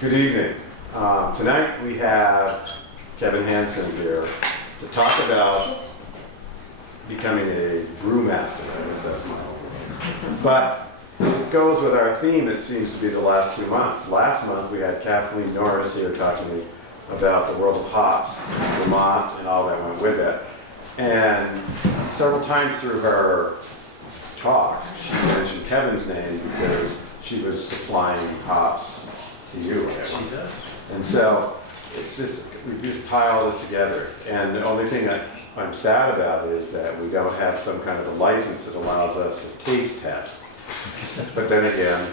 Good evening. Tonight we have Kevin Hansen here to talk about becoming a brewmaster. I guess that's my word. But it goes with our theme, it seems to be the last 2 months. Last month we had Kathleen Norris here talking about the world of hops, Vermont, and all that went with it. And several times through her talk, she mentioned Kevin's name because she was supplying hops to you. She does. And so it's just, we just tie all this together. And the only thing that I'm sad about is that we don't have some kind of a license that allows us to taste test. But then again,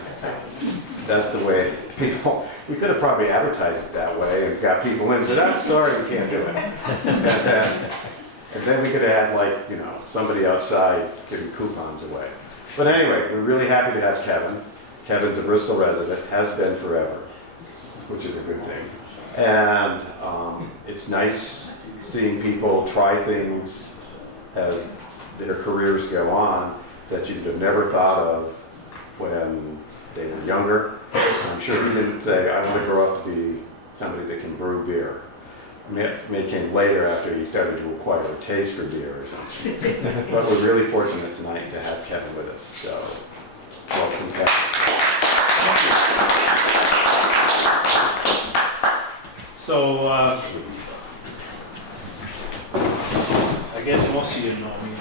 that's the way people, we could have probably advertised it that way and got people in and said, I'm sorry, we can't do it. And then we could have had, like, you know, somebody outside giving coupons away. But anyway, we're really happy to have Kevin. Kevin's a Bristol resident, has been forever, which is a good thing. And it's nice seeing people try things as their careers go on that you'd have never thought of when they were younger. I'm sure he didn't say, I want to grow up to be somebody that can brew beer. It came later after he started to acquire a taste for beer or something. But we're really fortunate tonight to have Kevin with us. So, welcome, Kevin. So, I guess most of you know me.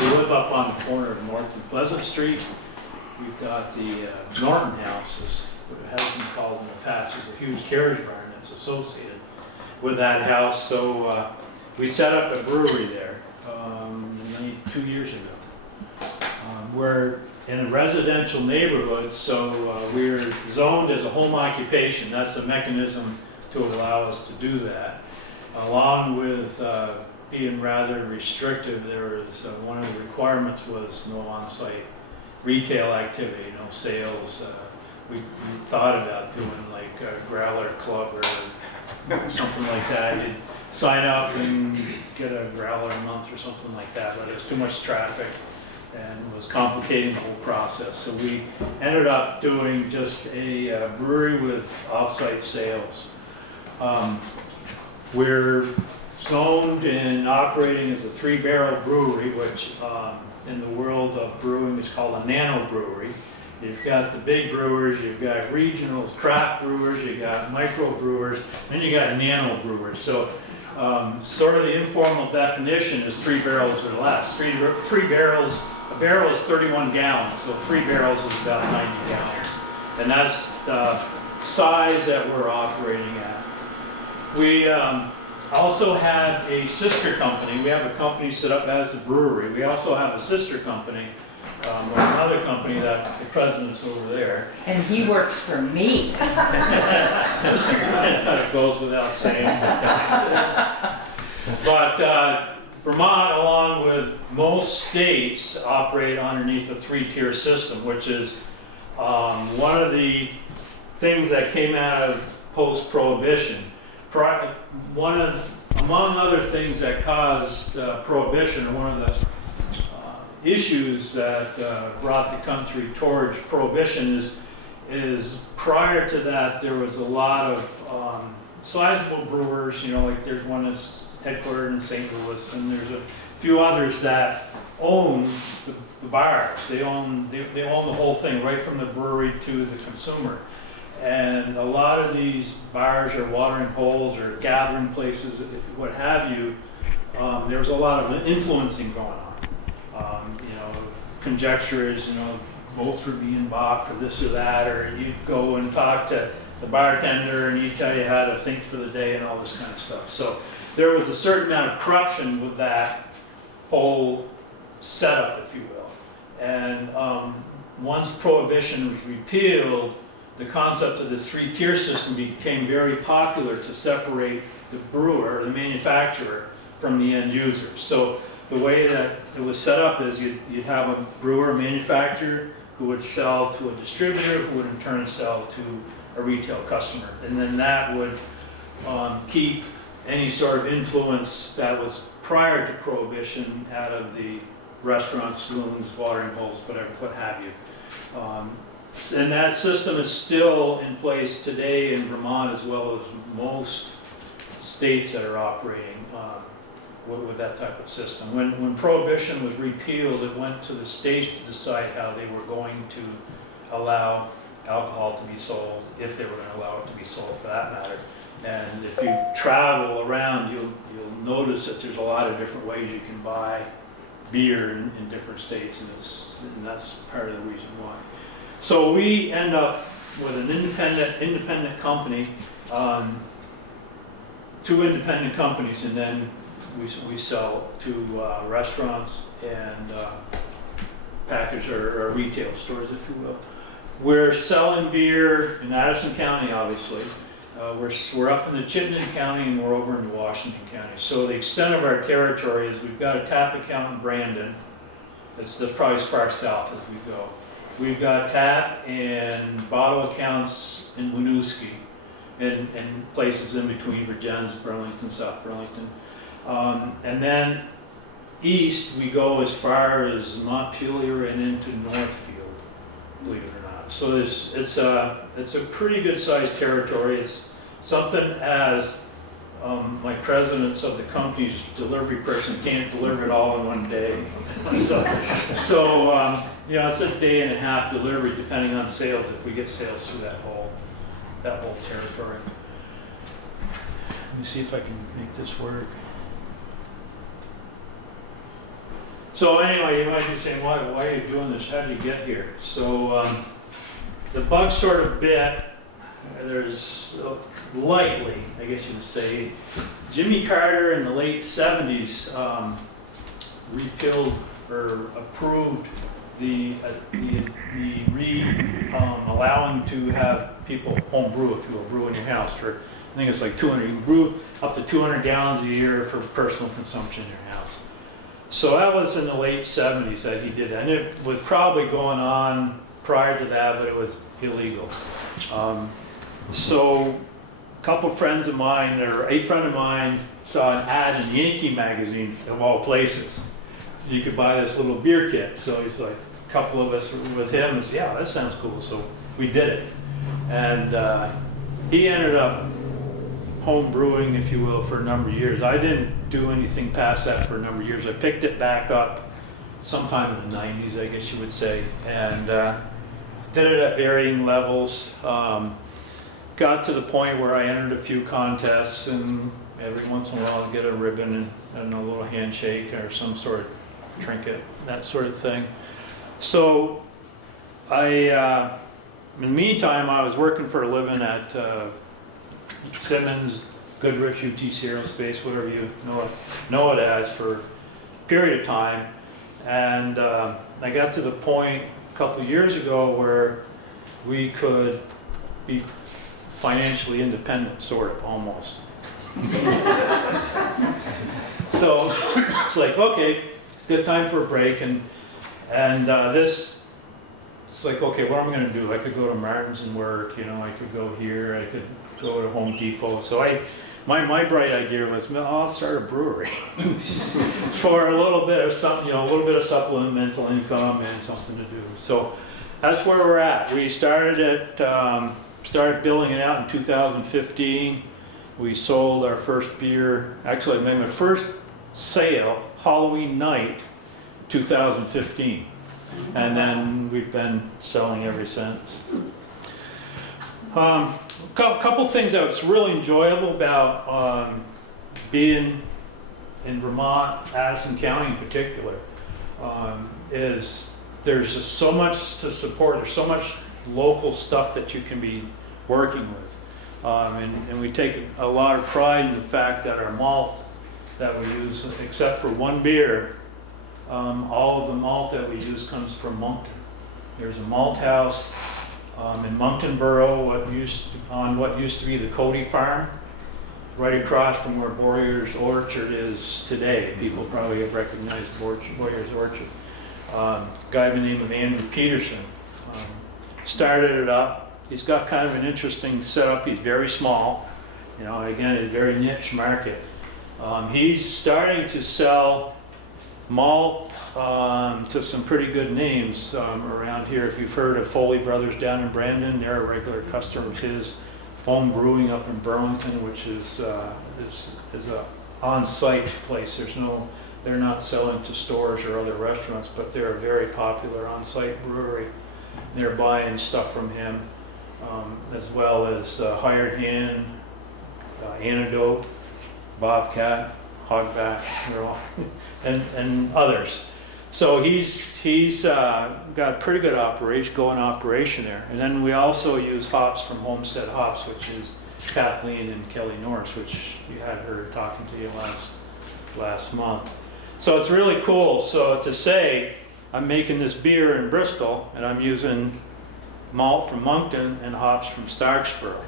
We live up on the corner of North and Pleasant Street. We've got the Norton House, is what it has been called in the past. There's a huge carriage barn that's associated with that house. So we set up a brewery there 2 years ago. We're in a residential neighborhood, so we're zoned as a home occupation. That's the mechanism to allow us to do that. Along with being rather restrictive, there was one of the requirements was no on-site retail activity, no sales. We thought about doing like a growler club or something like that. You'd sign up and get a growler a month or something like that, but it was too much traffic and was complicating the whole process. So we ended up doing just a brewery with off-site sales. We're zoned and operating as a 3-barrel brewery, which in the world of brewing is called a nano brewery. You've got the big brewers, you've got regionals, craft brewers, you've got micro brewers, then you got nano brewers. So sort of the informal definition is 3 barrels or less. Three barrels, a barrel is 31 gallons, so 3 barrels is about 90 gallons. And that's the size that we're operating at. We also have a sister company. We have a company set up as a brewery. We also have a sister company, another company that the president's over there. And he works for me. It goes without saying. But Vermont, along with most states, operate underneath a 3-tier system, which is one of the things that came out of post-prohibition. Among other things that caused prohibition, one of the issues that brought the country towards prohibition is prior to that there was a lot of sizable brewers, you know, like there's one that's headquartered in St. Louis, and there's a few others that own the bars. They own the whole thing, right from the brewery to the consumer. And a lot of these bars or watering holes or gathering places, what have you, there was a lot of influencing going on. You know, conjecture is, you know, both were being bought for this or that, or you'd go and talk to the bartender and he'd tell you how to think for the day and all this kind of stuff. So there was a certain amount of corruption with that whole setup, if you will. And once prohibition was repealed, the concept of this 3-tier system became very popular to separate the brewer, the manufacturer, from the end user. So the way that it was set up is you'd have a brewer, a manufacturer, who would sell to a distributor, who would in turn sell to a retail customer. And then that would keep any sort of influence that was prior to prohibition out of the restaurants, saloons, watering holes, whatever, what have you. And that system is still in place today in Vermont as well as most states that are operating with that type of system. When Prohibition was repealed, it went to the states to decide how they were going to allow alcohol to be sold, if they were going to allow it to be sold for that matter. And if you travel around, you'll notice that there's a lot of different ways you can buy beer in different states, and that's part of the reason why. So we end up with an independent company, 2 independent companies, and then we sell to restaurants and package or retail stores, if you will. We're selling beer in Addison County, obviously. We're up in the Chittenden County, and we're over in Washington County. So the extent of our territory is we've got a tap account in Brandon. That's probably as far south as we go. We've got tap and bottle accounts in Winooski and places in between, Virgins, Burlington, South Burlington. And then east, we go as far as Montpelier and into Northfield, believe it or not. So it's a pretty good sized territory. It's something as my presidents of the company's delivery person can't deliver it all in one day. so you know, it's a day and a half delivery depending on sales, if we get sales through that whole territory. Let me see if I can make this work. So anyway, you might be saying, why are you doing this? How did you get here? So the bug sort of bit. There's lightly, I guess you would say, Jimmy Carter in the late 70s repealed or approved the allowing to have people home brew, if you will, brew in your house for, I think it's like 200, you can brew up to 200 gallons a year for personal consumption in your house. So that was in the late 70s that he did that. And it was probably going on prior to that, but it was illegal. So a couple friends of mine, or a friend of mine, saw an ad in Yankee magazine, of all places. You could buy this little beer kit. So he's like, a couple of us were with him, and said, yeah, that sounds cool. So we did it. And he ended up home brewing, if you will, for a number of years. I didn't do anything past that for a number of years. I picked it back up sometime in the 90s, I guess you would say, and did it at varying levels. Got to the point where I entered a few contests, and every once in a while I'd get a ribbon and a little handshake or some sort of trinket, that sort of thing. So in the meantime, I was working for a living at Simmons, Goodrich, UTC Aerospace, whatever you know it as, for a period of time. And I got to the point a couple of years ago where we could be financially independent, sort of, almost. So it's like, okay, it's good time for a break, and this, it's like, okay, what am I going to do? I could go to Martin's and work, you know, I could go here, I could go to Home Depot. So my bright idea was, well, I'll start a brewery for a little bit of something, you know, a little bit of supplemental income and something to do. So that's where we're at. We started billing it out in 2015. We sold our first beer. Actually, I made my first sale Halloween night, 2015, and then we've been selling ever since. A couple things that was really enjoyable about being in Vermont, Addison County in particular, is there's just so much to support. There's so much local stuff that you can be working with. And we take a lot of pride in the fact that our malt that we use, except for one beer, all of the malt that we use comes from Moncton. There's a malt house in Moncton Borough, what used to be the Cody Farm, right across from where Boyer's Orchard is today. People probably have recognized Boyer's Orchard. A guy by the name of Andrew Peterson started it up. He's got kind of an interesting setup. He's very small, you know, again, a very niche market. He's starting to sell malt to some pretty good names around here. If you've heard of Foley Brothers down in Brandon, they're a regular customer of his. Foam Brewing up in Burlington, which is a on-site place. They're not selling to stores or other restaurants, but they're a very popular on-site brewery. They're buying stuff from him, as well as Hired Hand, Antidote, Bobcat, Hogback, and others. So he's got pretty good operation there. And then we also use hops from Homestead Hops, which is Kathleen and Kelly Norris, which you had her talking to you last month. So it's really cool. So to say I'm making this beer in Bristol and I'm using malt from Moncton and hops from Starksboro.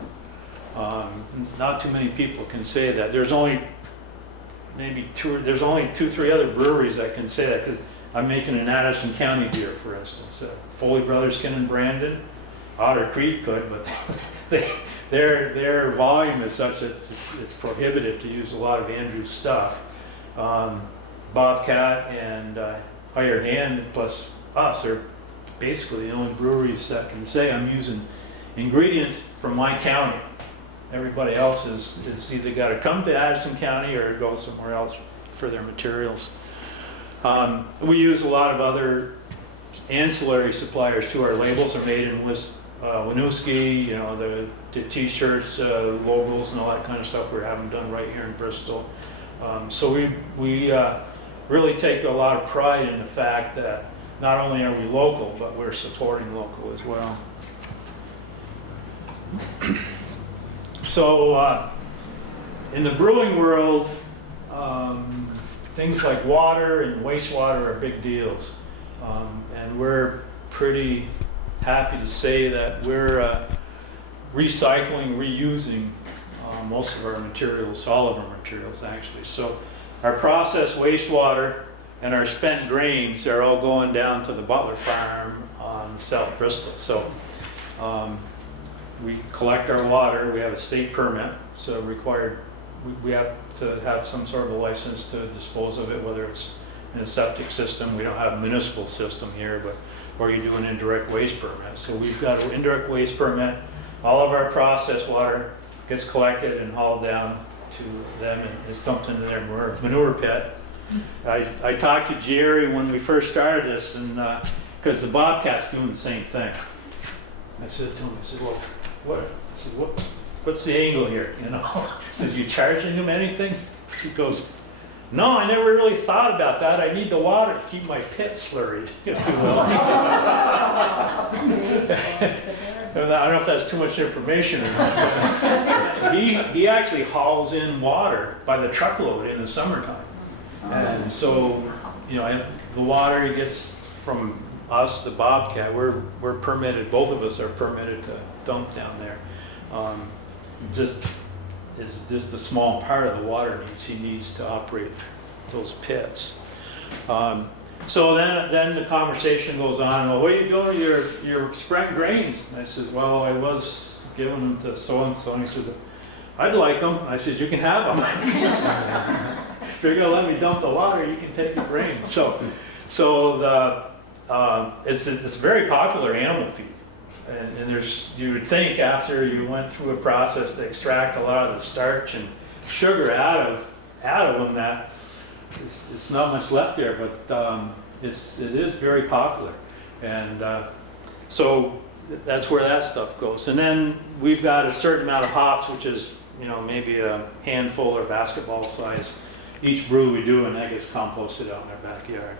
Not too many people can say that. There's only two, 3 other breweries that can say that, because I'm making an Addison County beer, for instance. Foley Brothers can in Brandon, Otter Creek could, but their volume is such that it's prohibitive to use a lot of Andrew's stuff. Bobcat and Hired Hand plus us are basically the only breweries that can say I'm using ingredients from my county. Everybody else is either got to come to Addison County or go somewhere else for their materials. We use a lot of other ancillary suppliers too. Our labels are made in Winooski, the t-shirts, logos and all that kind of stuff. We're having done right here in Bristol. So we really take a lot of pride in the fact that not only are we local, but we're supporting local as well. So in the brewing world, things like water and wastewater are big deals. And we're pretty happy to say that we're recycling, reusing most of our materials, all of our materials actually. So our processed wastewater and our spent grains are all going down to the Butler Farm on South Bristol. So we collect our water, we have a state permit, so we have to have some sort of a license to dispose of it, whether it's in a septic system. We don't have a municipal system here, or you do an indirect waste permit. So we've got an indirect waste permit. All of our processed water gets collected and hauled down to them, and it's dumped into their manure pit. I talked to Jerry when we first started this, and because the Bobcat's doing the same thing. I said to him, well, what's the angle here? I says, you charging him anything? He goes, no, I never really thought about that. I need the water to keep my pit slurried, if you will. I don't know if that's too much information or not. He actually hauls in water by the truckload in the summertime. And so, the water he gets from us, the Bobcat, we're permitted, both of us are permitted to dump down there. It's just a small part of the water needs he needs to operate those pits. So then the conversation goes on. Well, what are you doing with your spring grains? And I said, well, I was giving them to so and so. And he says, I'd like them. And I said, you can have them. If you're going to let me dump the water, you can take the grains. So it's very popular animal feed. And you would think after you went through a process to extract a lot of the starch and sugar out of them, that it's not much left there, but it is very popular. And so that's where that stuff goes. And then we've got a certain amount of hops, which is maybe a handful or basketball size each brew we do, and that gets composted out in our backyard.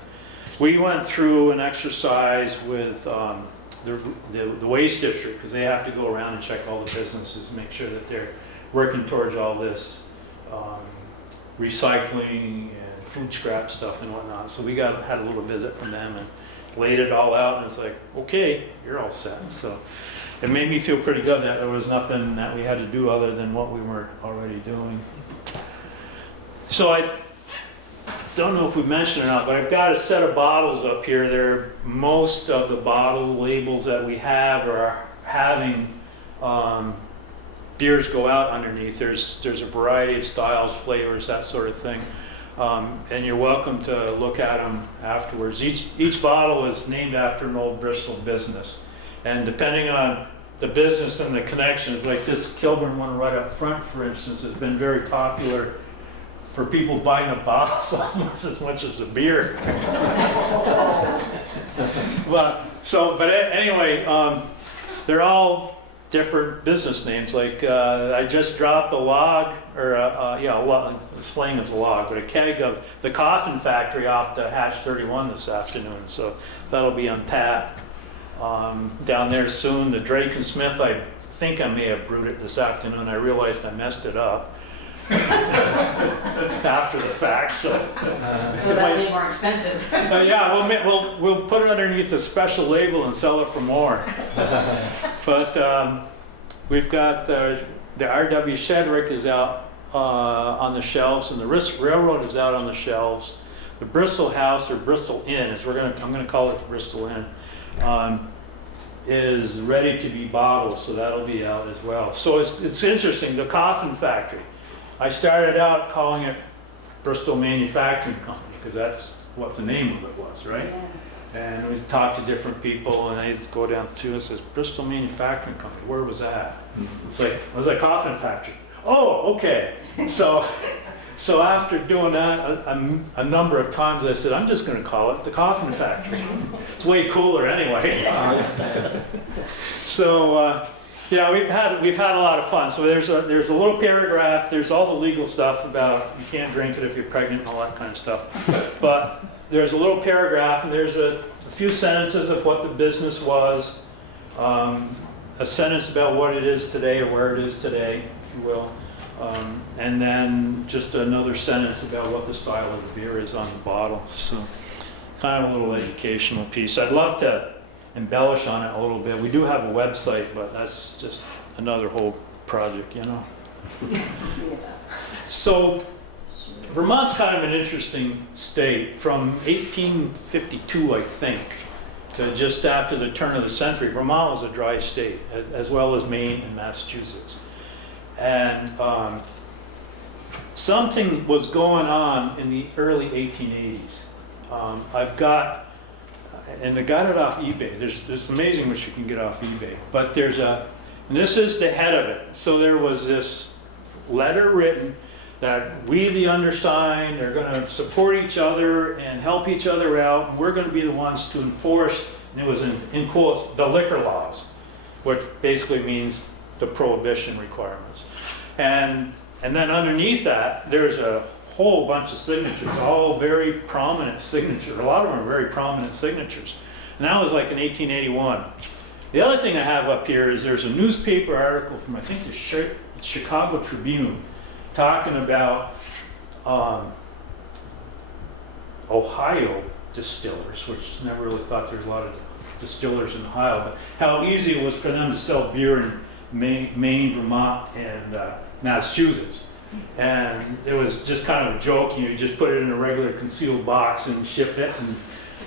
We went through an exercise with the waste district, because they have to go around and check all the businesses, make sure that they're working towards all this recycling and food scrap stuff and whatnot. So we had a little visit from them and laid it all out, and it's like, okay, you're all set. So it made me feel pretty good that there was nothing that we had to do other than what we were already doing. So I don't know if we mentioned it or not, but I've got a set of bottles up here. Most of the bottle labels that we have are having beers go out underneath. There's a variety of styles, flavors, that sort of thing. And you're welcome to look at them afterwards. Each bottle is named after an old Bristol business. And depending on the business and the connections, like this Kilburn one right up front, for instance, has been very popular for people buying the bottles almost as much as the beer. But anyway, they're all different business names. Like I just dropped a log, or slang is a log, but a keg of the Coffin Factory off the Hatch 31 this afternoon. So that'll be on tap down there soon. The Drake and Smith, I think I may have brewed it this afternoon. I realized I messed it up after the fact. So that'll be more expensive. Yeah, we'll put it underneath a special label and sell it for more. But we've got the R.W. Shedrick is out on the shelves, and the Railroad is out on the shelves. The Bristol House, or Bristol Inn, I'm going to call it the Bristol Inn, is ready to be bottled, so that'll be out as well. So it's interesting. The Coffin Factory, I started out calling it Bristol Manufacturing Company because that's what the name of it was, right? Yeah. And we talked to different people, and they'd go down through and says, Bristol Manufacturing Company, where was that? It's like, it was a Coffin Factory. Oh, okay. So after doing that a number of times, I said, I'm just going to call it the Coffin Factory. It's way cooler anyway. So yeah, we've had a lot of fun. So there's a little paragraph. There's all the legal stuff about you can't drink it if you're pregnant and all that kind of stuff. But there's a little paragraph, and there's a few sentences of what the business was, a sentence about what it is today or where it is today, if you will. And then just another sentence about what the style of the beer is on the bottle. So kind of a little educational piece. I'd love to embellish on it a little bit. We do have a website, but that's just another whole project, you know. So Vermont's kind of an interesting state. From 1852, I think, to just after the turn of the century, Vermont was a dry state, as well as Maine and Massachusetts. And something was going on in the early 1880s. I've got, and I got it off eBay. It's amazing what you can get off eBay. But and this is the head of it. So there was this letter written that we, the undersigned, are going to support each other and help each other out. And we're going to be the ones to enforce, and it was in quotes, the liquor laws, which basically means the prohibition requirements. And then underneath that, there's a whole bunch of signatures, all very prominent signatures. A lot of them are very prominent signatures. And that was like in 1881. The other thing I have up here is there's a newspaper article from, I think, the Chicago Tribune, talking about Ohio distillers, which never really thought there was a lot of distillers in Ohio, but how easy it was for them to sell beer in Maine, Vermont, and Massachusetts. And it was just kind of a joke. You just put it in a regular concealed box and ship it, and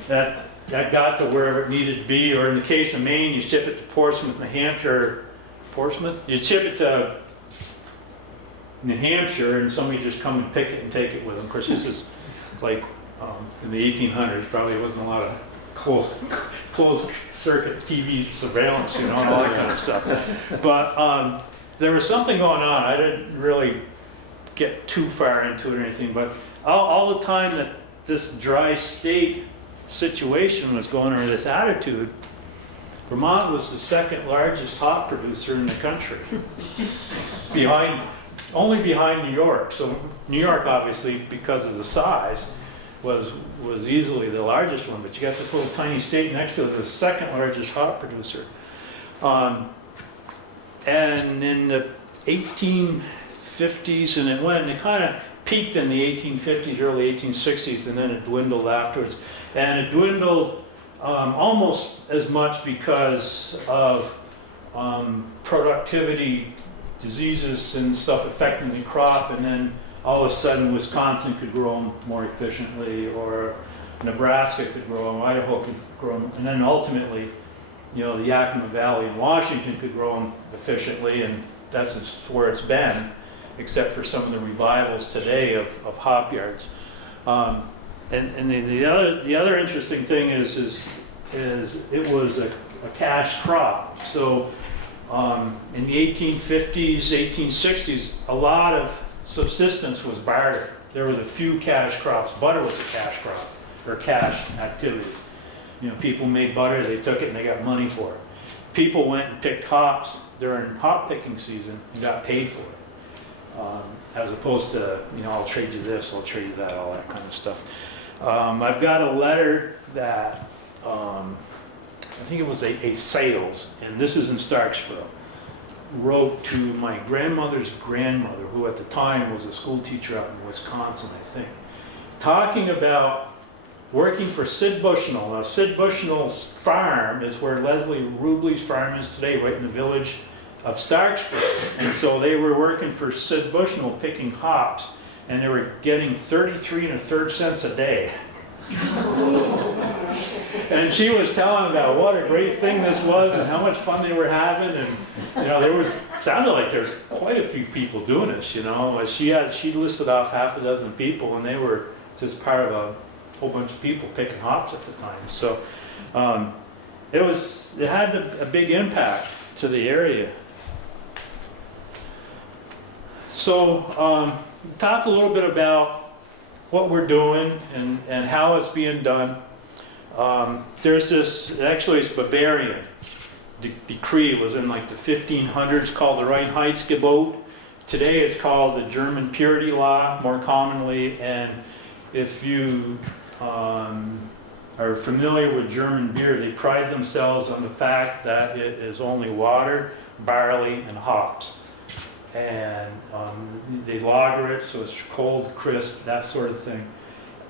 that got to wherever it needed to be. Or in the case of Maine, you ship it to Portsmouth, New Hampshire. Portsmouth? You ship it to New Hampshire, and somebody just come and pick it and take it with them. Of course, this is like in the 1800s. Probably wasn't a lot of closed circuit TV surveillance, you know, and all that kind of stuff. But there was something going on. I didn't really get too far into it or anything, but all the time that this dry state situation was going on, or this attitude, Vermont was the second largest hop producer in the country, only behind New York. So New York, obviously, because of the size, was easily the largest one, but you got this little tiny state next to it, the second largest hop producer. And in the 1850s, and it kind of peaked in the 1850s, early 1860s, and then it dwindled afterwards. And it dwindled almost as much because of productivity, diseases and stuff affecting the crop, and then all of a sudden Wisconsin could grow them more efficiently, or Nebraska could grow them, Idaho could grow them, and then ultimately, you know, the Yakima Valley in Washington could grow them efficiently, and that's where it's been, except for some of the revivals today of hop yards. And the other interesting thing is it was a cash crop. So in the 1850s, 1860s, a lot of subsistence was barter. There was a few cash crops. Butter was a cash crop, or cash activity. You know, people made butter, they took it and they got money for it. People went and picked hops during hop picking season and got paid for it. As opposed to, you know, I'll trade you this, I'll trade you that, all that kind of stuff. I've got a letter that, I think it was a sales, and this is in Starksboro, wrote to my grandmother's grandmother, who at the time was a school teacher out in Wisconsin, I think, talking about working for Sid Bushnell. Now, Sid Bushnell's farm is where Leslie Rubley's farm is today, right in the village of Starksboro. And so they were working for Sid Bushnell picking hops, and they were getting 33 1/3 cents a day. And she was telling about what a great thing this was and how much fun they were having. And, you know, sounded like there's quite a few people doing this, you know. She listed off half a dozen people, and they were just part of a whole bunch of people picking hops at the time. So it had a big impact to the area. So talk a little bit about what we're doing and how it's being done. There's this, actually it's Bavarian decree. It was in like the 1500s, called the Reinheitsgebot. Today it's called the German Purity Law, more commonly. And if you are familiar with German beer, they pride themselves on the fact that it is only water, barley, and hops. And they lager it so it's cold, crisp, that sort of thing.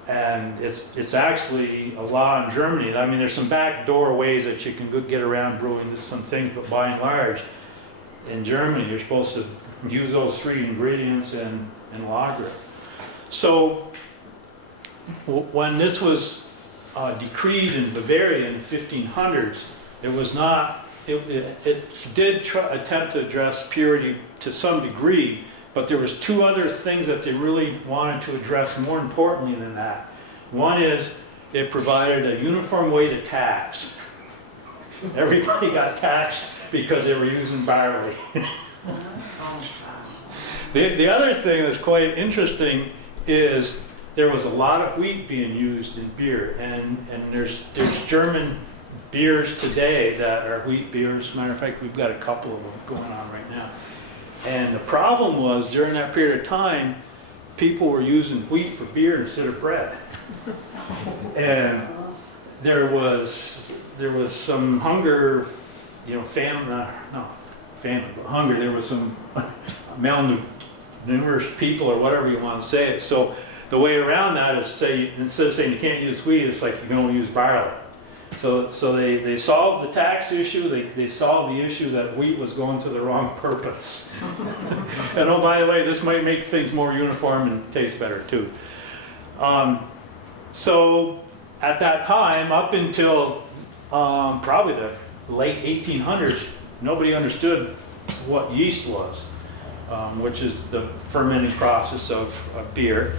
And it's actually a law in Germany. I mean, there's some backdoor ways that you can get around brewing some things, but by and large, in Germany, you're supposed to use those three ingredients and lager it. So when this was decreed in Bavaria in the 1500s, it was not. It did attempt to address purity to some degree, but there was two other things that they really wanted to address more importantly than that. One is it provided a uniform way to tax. Everybody got taxed because they were using barley. The other thing that's quite interesting is there was a lot of wheat being used in beer, and there's German beers today that are wheat beers. Matter of fact, we've got a couple of them going on right now. And the problem was, during that period of time, people were using wheat for beer instead of bread. And there was some hunger, you know, hunger. There was some malnourished people, or whatever you want to say it. So the way around that is, say, instead of saying you can't use wheat, it's like you can only use barley. So they solved the tax issue. They solved the issue that wheat was going to the wrong purpose. And oh, by the way, this might make things more uniform and taste better too. So at that time, up until probably the late 1800s, nobody understood what yeast was, which is the fermenting process of beer.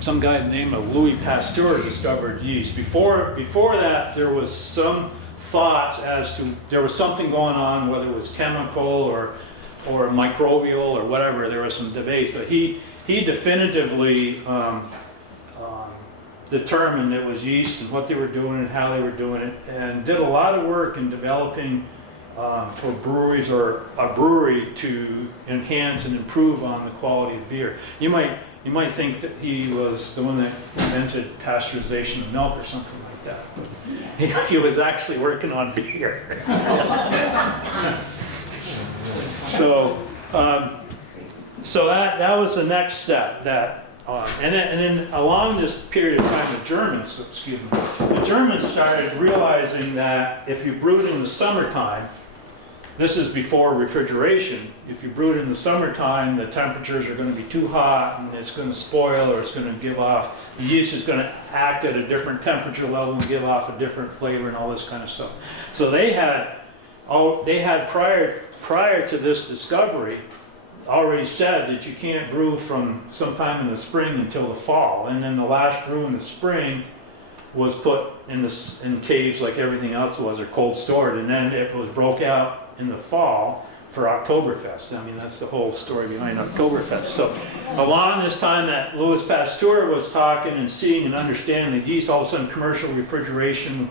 Some guy named Louis Pasteur discovered yeast. Before that, there was some thoughts as to there was something going on, whether it was chemical or microbial or whatever. There was some debates, but he definitively determined it was yeast and what they were doing and how they were doing it, and did a lot of work in developing for breweries, or a brewery, to enhance and improve on the quality of beer. You might think that he was the one that invented pasteurization of milk or something like that, but he was actually working on beer. So that was the next step. And then along this period of time, the Germans started realizing that if you brewed in the summertime, this is before refrigeration. If you brew it in the summertime, the temperatures are going to be too hot and it's going to spoil, or it's going to give off, the yeast is going to act at a different temperature level and give off a different flavor and all this kind of stuff. So they had prior to this discovery, already said that you can't brew from sometime in the spring until the fall. And then the last brew in the spring was put in caves like everything else was, or cold stored, and then it was broke out in the fall for Oktoberfest. I mean, that's the whole story behind Oktoberfest. So along this time that Louis Pasteur was talking and seeing and understanding the yeast, all of a sudden commercial refrigeration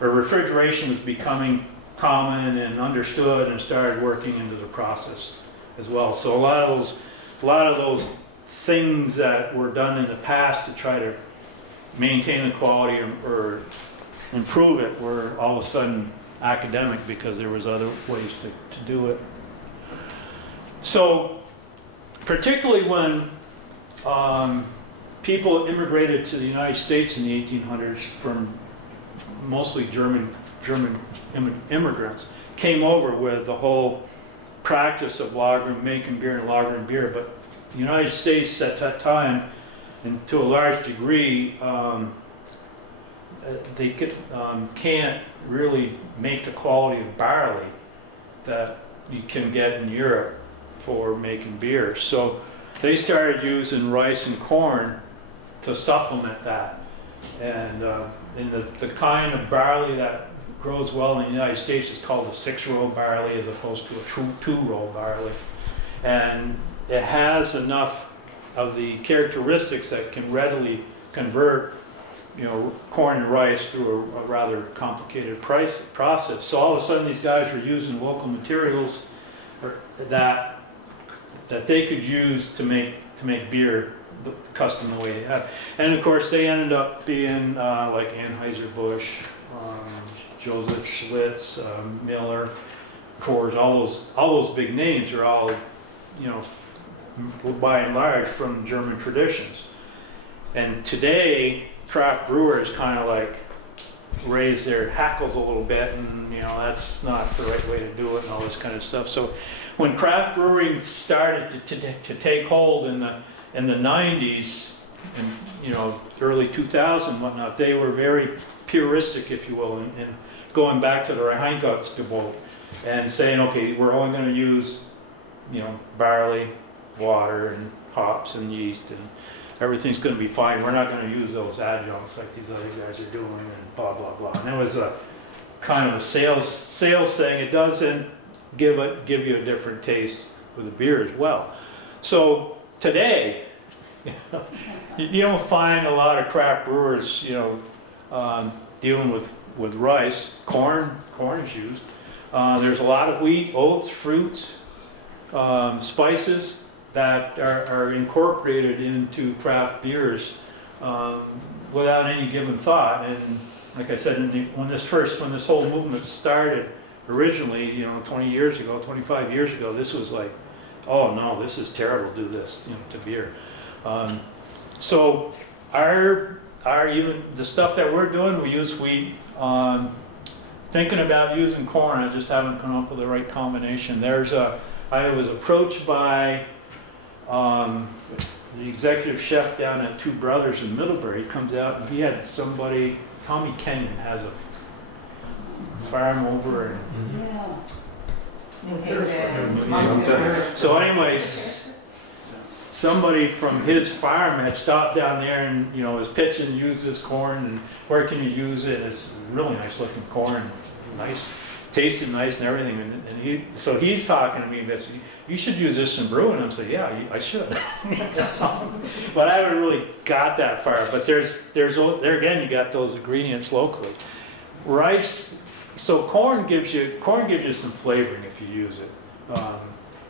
was becoming common and understood and started working into the process as well. So a lot of those things that were done in the past to try to maintain the quality or improve it were all of a sudden academic because there was other ways to do it. So particularly when people immigrated to the United States in the 1800s from mostly German immigrants, came over with the whole practice of making beer and lagering beer. But the United States at that time, and to a large degree, they can't really make the quality of barley that you can get in Europe for making beer. So they started using rice and corn to supplement that. And the kind of barley that grows well in the United States is called a 6-row barley as opposed to a 2-row barley. And it has enough of the characteristics that can readily convert, corn and rice through a rather complicated process. So all of a sudden these guys were using local materials that they could use to make beer the custom way they have. And of course they ended up being like Anheuser-Busch, Joseph Schlitz, Miller, Coors, all those big names are all, by and large from German traditions. And today, craft brewers kind of like raise their hackles a little bit, and that's not the right way to do it, and all this kind of stuff. So, when craft brewing started to take hold in the 90s, and early 2000 and whatnot, they were very puristic, if you will, in going back to the Reinheitsgebot and saying, okay, we're only going to use barley, water, and hops and yeast, and everything's going to be fine. We're not going to use those adjuncts like these other guys are doing, and blah blah blah. And that was a kind of a sales thing. It doesn't give you a different taste with a beer as well. So today, you don't find a lot of craft brewers, dealing with rice. Corn is used. There's a lot of wheat, oats, fruits, spices that are incorporated into craft beers without any given thought. And like I said, when this whole movement started originally, 20 years ago, 25 years ago, this was like, oh no, this is terrible, do this, to beer. So even the stuff that we're doing, we use wheat. Thinking about using corn, I just haven't come up with the right combination. I was approached by the executive chef down at Two Brothers in Middlebury. He comes out and he had somebody, Tommy Kenyon has a farm over in So anyways, somebody from his farm had stopped down there and was pitching, use this corn, and where can you use it? It's really nice looking corn, nice, tasted nice and everything. And so he's talking to me and says, you should use this in brewing. I'm saying, yeah, I should. But I haven't really got that far. But there again, you got those ingredients locally. Rice. So corn gives you some flavoring if you use it.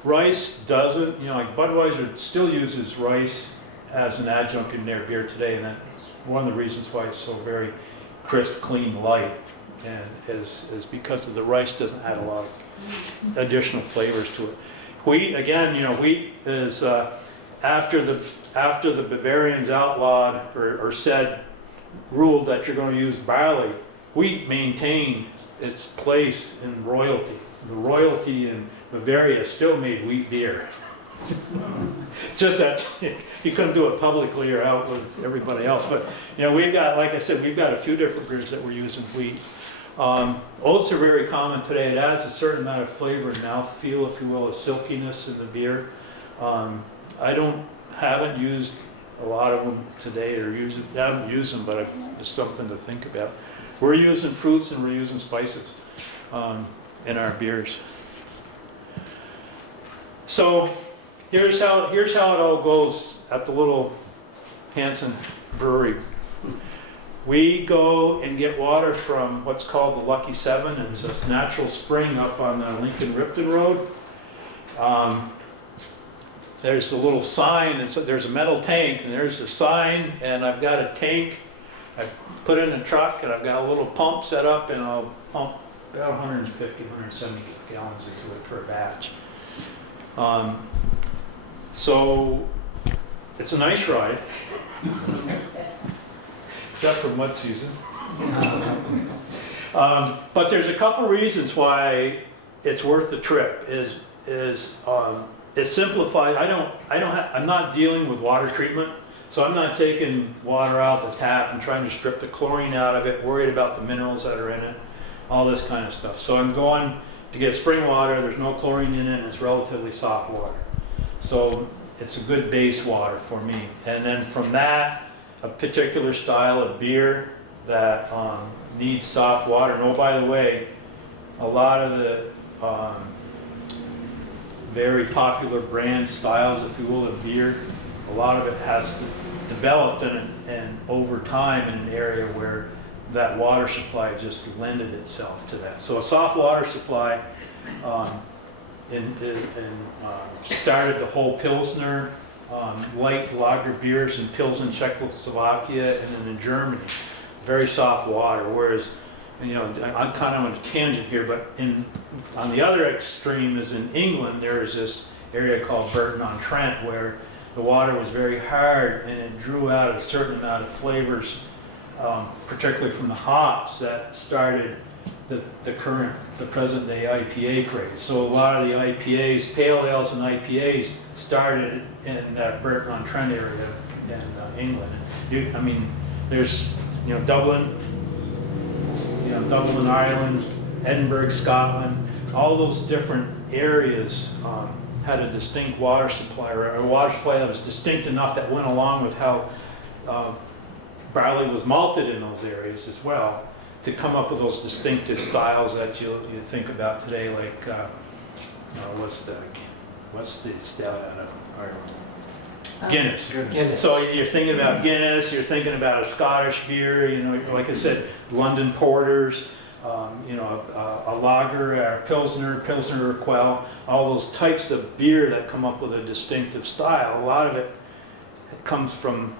Rice doesn't, like Budweiser still uses rice as an adjunct in their beer today, and that's one of the reasons why it's so very crisp, clean, light, and is because of the rice doesn't add a lot of additional flavors to it. Wheat, again, wheat is after the Bavarians outlawed or ruled that you're going to use barley, wheat maintained its place in royalty. The royalty in Bavaria still made wheat beer. It's just that you couldn't do it publicly or out with everybody else. But we've got, like I said, we've got a few different beers that we're using wheat. Oats are very common today. It adds a certain amount of flavor and mouthfeel, if you will, a silkiness in the beer. Haven't used a lot of them today, or haven't used them, but it's something to think about. We're using fruits and we're using spices in our beers. So here's how it all goes at the little Hanson Brewery. We go and get water from what's called the Lucky Seven. It's a natural spring up on the Lincoln-Ripton Road. There's a little sign, there's a metal tank, and there's a sign, and I've got a tank I put in a truck, and I've got a little pump set up, and I'll pump about 150, 170 gallons into it for a batch. So it's a nice ride, except for mud season. But there's a couple reasons why it's worth the trip. It's simplified. I'm not dealing with water treatment, so I'm not taking water out the tap and trying to strip the chlorine out of it, worried about the minerals that are in it, all this kind of stuff. So I'm going to get spring water, there's no chlorine in it, and it's relatively soft water. So it's a good base water for me. And then from that, a particular style of beer that needs soft water. And oh, by the way, a lot of the very popular brand styles, if you will, of beer, a lot of it has developed and over time in an area where that water supply just lended itself to that. So a soft water supply started the whole Pilsner, light lager beers in Pilsen, Czechoslovakia, and then in Germany. Very soft water, whereas, you know, I'm kind of on a tangent here, but on the other extreme is in England, there is this area called Burton-on-Trent where the water was very hard and it drew out a certain amount of flavors, particularly from the hops that started the present day IPA craze. So a lot of the IPAs, pale ales and IPAs started in that Burton-on-Trent area in England. I mean, there's, Dublin, Dublin, Ireland, Edinburgh, Scotland, all those different areas had a distinct water supply, or a water supply that was distinct enough that went along with how barley was malted in those areas as well, to come up with those distinctive styles that you think about today, like what's the stout out of Ireland? Guinness. Guinness. So you're thinking about Guinness, you're thinking about a Scottish beer, like I said, London porters, a lager, a Pilsner Urquell, all those types of beer that come up with a distinctive style. A lot of it comes from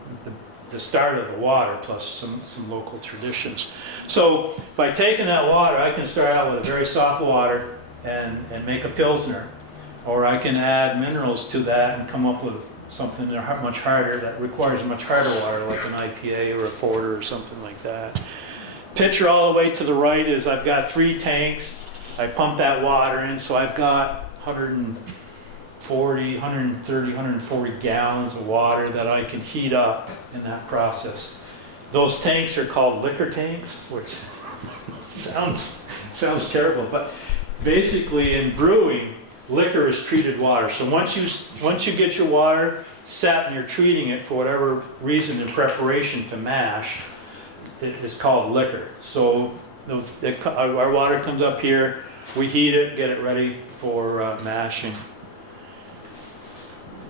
the start of the water, plus some local traditions. So by taking that water, I can start out with a very soft water and make a Pilsner, or I can add minerals to that and come up with something much harder, that requires much harder water, like an IPA or a porter or something like that. Picture all the way to the right is I've got 3 tanks. I pump that water in, so I've got 140 gallons of water that I can heat up in that process. Those tanks are called liquor tanks, which sounds terrible, but basically in brewing, liquor is treated water. So once you get your water set and you're treating it for whatever reason in preparation to mash, it's called liquor. So our water comes up here, we heat it, get it ready for mashing,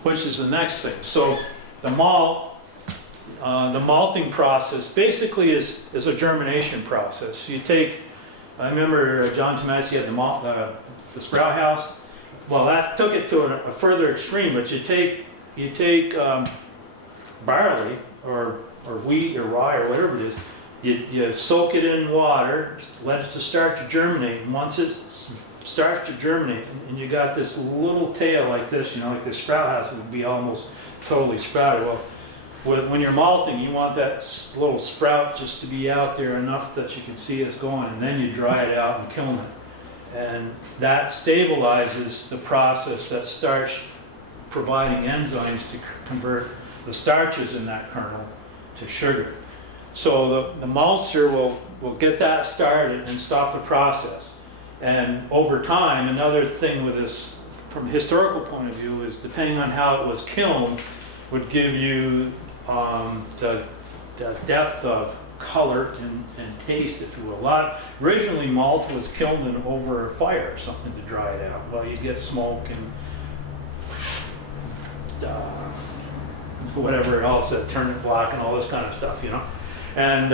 which is the next thing. So the malting process basically is a germination process. I remember John Tomasi had the sprout house. Well, that took it to a further extreme, but you take barley or wheat or rye or whatever it is, you soak it in water, let it start to germinate, and once it starts to germinate, and you got this little tail like this, like the sprout house would be almost totally sprouted. Well, when you're malting, you want that little sprout just to be out there enough that you can see it's going, and then you dry it out and kiln it. And that stabilizes the process that starts providing enzymes to convert the starches in that kernel to sugar. So the maltster will get that started and stop the process. And over time, another thing with this from a historical point of view is depending on how it was kilned would give you the depth of color and taste, if you will. Originally malt was kilned over a fire or something to dry it out. Well, you'd get smoke and whatever else, that turnip block and all this kind of stuff, you know. And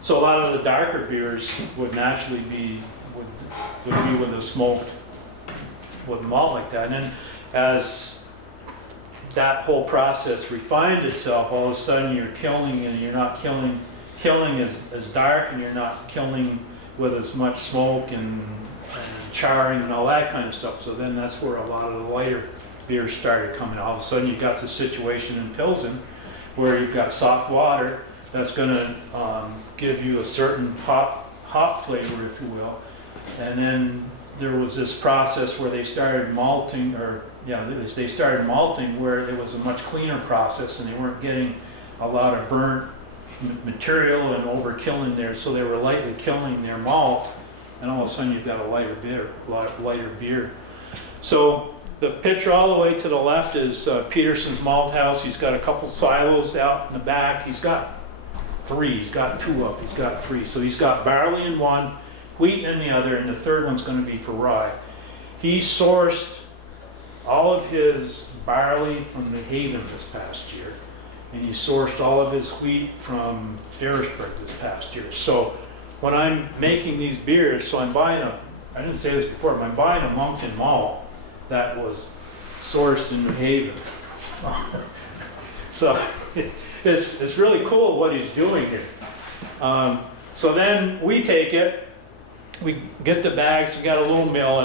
so a lot of the darker beers would naturally be with a smoked with malt like that. And then as that whole process refined itself, all of a sudden you're kilning and you're not killing as dark, and you're not killing with as much smoke and charring and all that kind of stuff. So then that's where a lot of the lighter beers started coming. All of a sudden you've got the situation in Pilsen where you've got soft water that's going to give you a certain hop flavor, if you will. And then there was this process where they started malting, they started malting where it was a much cleaner process, and they weren't getting a lot of burnt material and overkilling there, so they were lightly killing their malt, and all of a sudden you've got a lighter beer. So the picture all the way to the left is Peterson's malt house. He's got a couple silos out in the back. He's got three. He's got two up. He's got three. So he's got barley in one, wheat in the other, and the third one's going to be for rye. He sourced all of his barley from New Haven this past year, and he sourced all of his wheat from Ferrisburg this past year. So when I'm making these beers, so I'm buying I didn't say this before, but I'm buying a Moncton malt that was sourced in New Haven. So it's really cool what he's doing here. So then we take it, we get the bags, we got a little mill,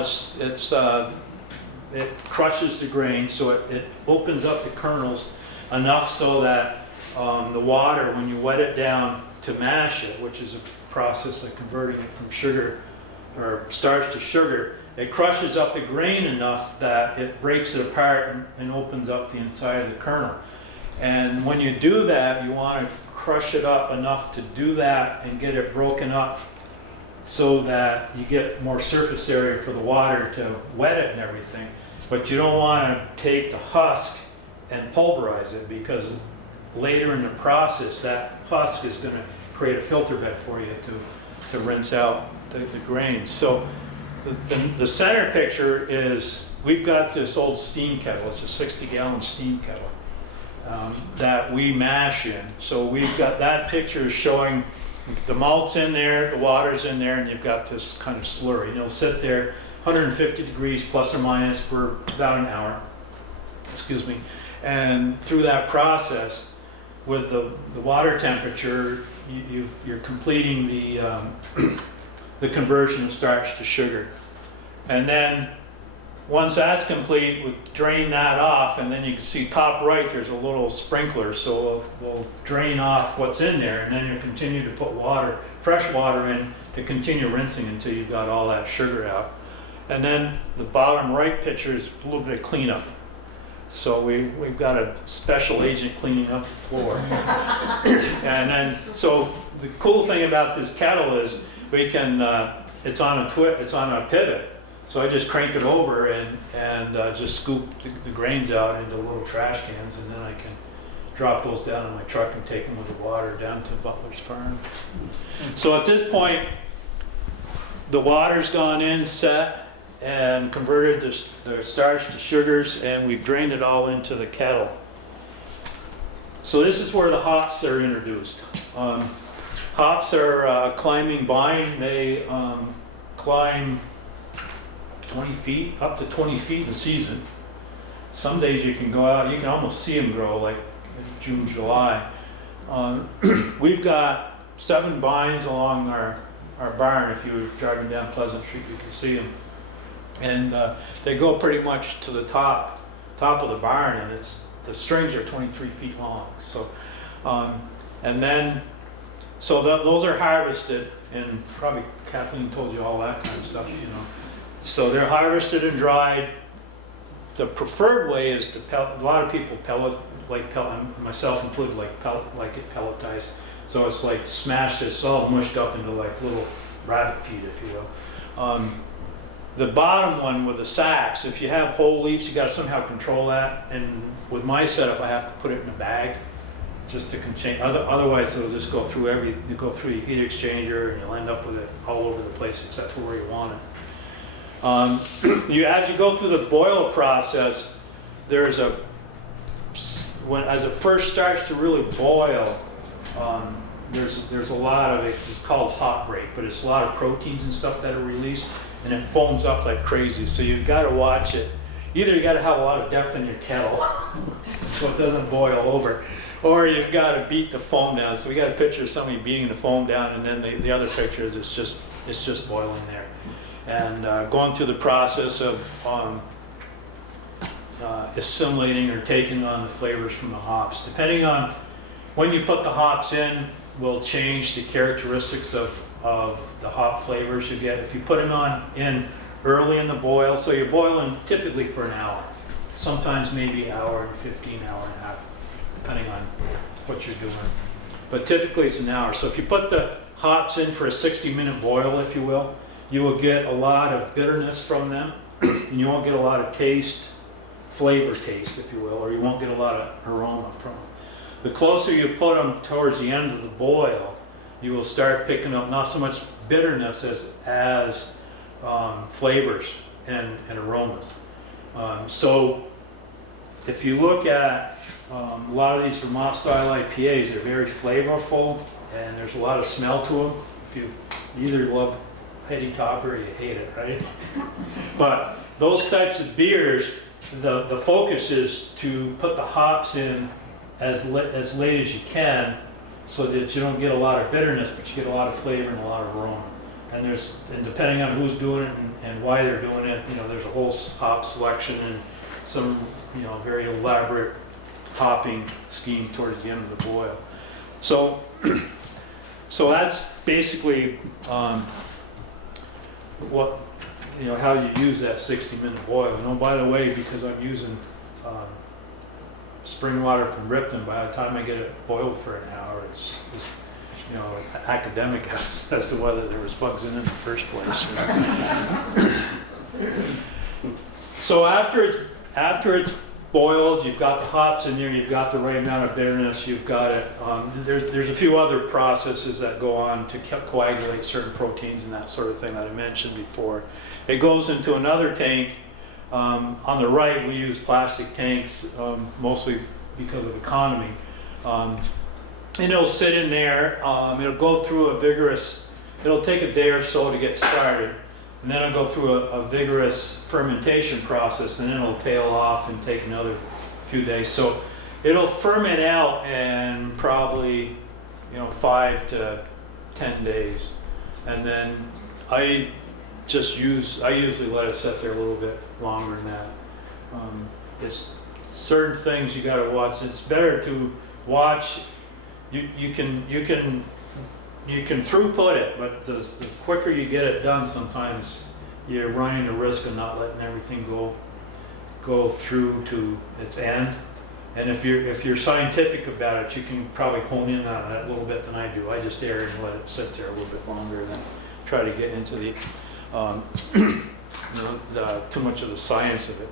it crushes the grain, so it opens up the kernels enough so that the water, when you wet it down to mash it, which is a process of converting it from sugar or starch to sugar, it crushes up the grain enough that it breaks it apart and opens up the inside of the kernel. And when you do that, you want to crush it up enough to do that and get it broken up so that you get more surface area for the water to wet it and everything. But you don't want to take the husk and pulverize it, because later in the process that husk is going to create a filter bed for you to rinse out the grains. So the center picture is, we've got this old steam kettle. It's a 60-gallon steam kettle that we mash in. So we've got that picture showing the malt's in there, the water's in there, and you've got this kind of slurry. And it'll sit there 150 degrees plus or minus for about an hour. Excuse me. And through that process, with the water temperature, you're completing the conversion of starch to sugar. And then once that's complete, we drain that off, and then you can see top right, there's a little sprinkler, so we'll drain off what's in there, and then you'll continue to put water, fresh water in to continue rinsing until you've got all that sugar out. And then the bottom right picture is a little bit of cleanup. So we've got a special agent cleaning up the floor. And then, so the cool thing about this kettle is we can, it's on a pivot. So I just crank it over and just scoop the grains out into little trash cans, and then I can drop those down in my truck and take them with the water down to Butler's Farm. So at this point, the water's gone in, set, and converted the starch to sugars, and we've drained it all into the kettle. So this is where the hops are introduced. Hops are a climbing vine. They climb 20 feet, up to 20 feet in season. Some days you can go out, you can almost see them grow, like in June, July. We've got 7 vines along our barn. If you were driving down Pleasant Street, you can see them. And they go pretty much to the top of the barn, and the strings are 23 feet long. So, and then, so those are harvested, and probably Kathleen told you all that kind of stuff, you know. So they're harvested and dried. The preferred way is to pellet. A lot of people pellet, myself included, like it pelletized. So it's like smashed, it's all mushed up into like little rabbit feed, if you will. The bottom one with the sacks, if you have whole leaves, you got to somehow control that. And with my setup, I have to put it in a bag just to contain. Otherwise, it'll just go through you go through your heat exchanger, and you'll end up with it all over the place except for where you want it. As you go through the boil process, as it first starts to really boil, there's a lot of it. It's called hot break, but it's a lot of proteins and stuff that are released, and it foams up like crazy. So you've got to watch it. Either you got to have a lot of depth in your kettle so it doesn't boil over, or you've got to beat the foam down. So we got a picture of somebody beating the foam down, and then the other picture is it's just boiling there. And going through the process of assimilating or taking on the flavors from the hops. Depending on when you put the hops in, will change the characteristics of the hop flavors you get. If you put them in early in the boil, so you're boiling typically for an hour, sometimes maybe an hour and 15, hour and a half, depending on what you're doing. But typically it's an hour. So if you put the hops in for a 60-minute boil, if you will get a lot of bitterness from them, and you won't get a lot of flavor taste, if you will, or you won't get a lot of aroma from them. The closer you put them towards the end of the boil, you will start picking up not so much bitterness as flavors and aromas. So if you look at a lot of these Vermont style IPAs, they're very flavorful and there's a lot of smell to them. If you either love heady topper or you hate it, right? But those types of beers, the focus is to put the hops in as late as you can, so that you don't get a lot of bitterness, but you get a lot of flavor and a lot of aroma. And depending on who's doing it and why they're doing it, there's a whole hop selection and some very elaborate hopping scheme towards the end of the boil. So that's basically what how you use that 60-minute boil. By the way, because I'm using spring water from Ripton, by the time I get it boiled for an hour, it's academic as to whether there was bugs in it in the first place. So after it's boiled, you've got the hops in there, you've got the right amount of bitterness, you've got it. There's a few other processes that go on to coagulate certain proteins and that sort of thing that I mentioned before. It goes into another tank. On the right, we use plastic tanks, mostly because of economy. And it'll sit in there. It'll go through it'll take a day or so to get started. And then it'll go through a vigorous fermentation process, and then it'll tail off and take another few days. So it'll ferment out in probably 5 to 10 days. And then I usually let it sit there a little bit longer than that. It's certain things you got to watch. It's better to watch. You can throughput it, but the quicker you get it done, sometimes you're running the risk of not letting everything go through to its end. And if you're scientific about it, you can probably hone in on it a little bit than I do. I just air and let it sit there a little bit longer than try to get into the too much of the science of it.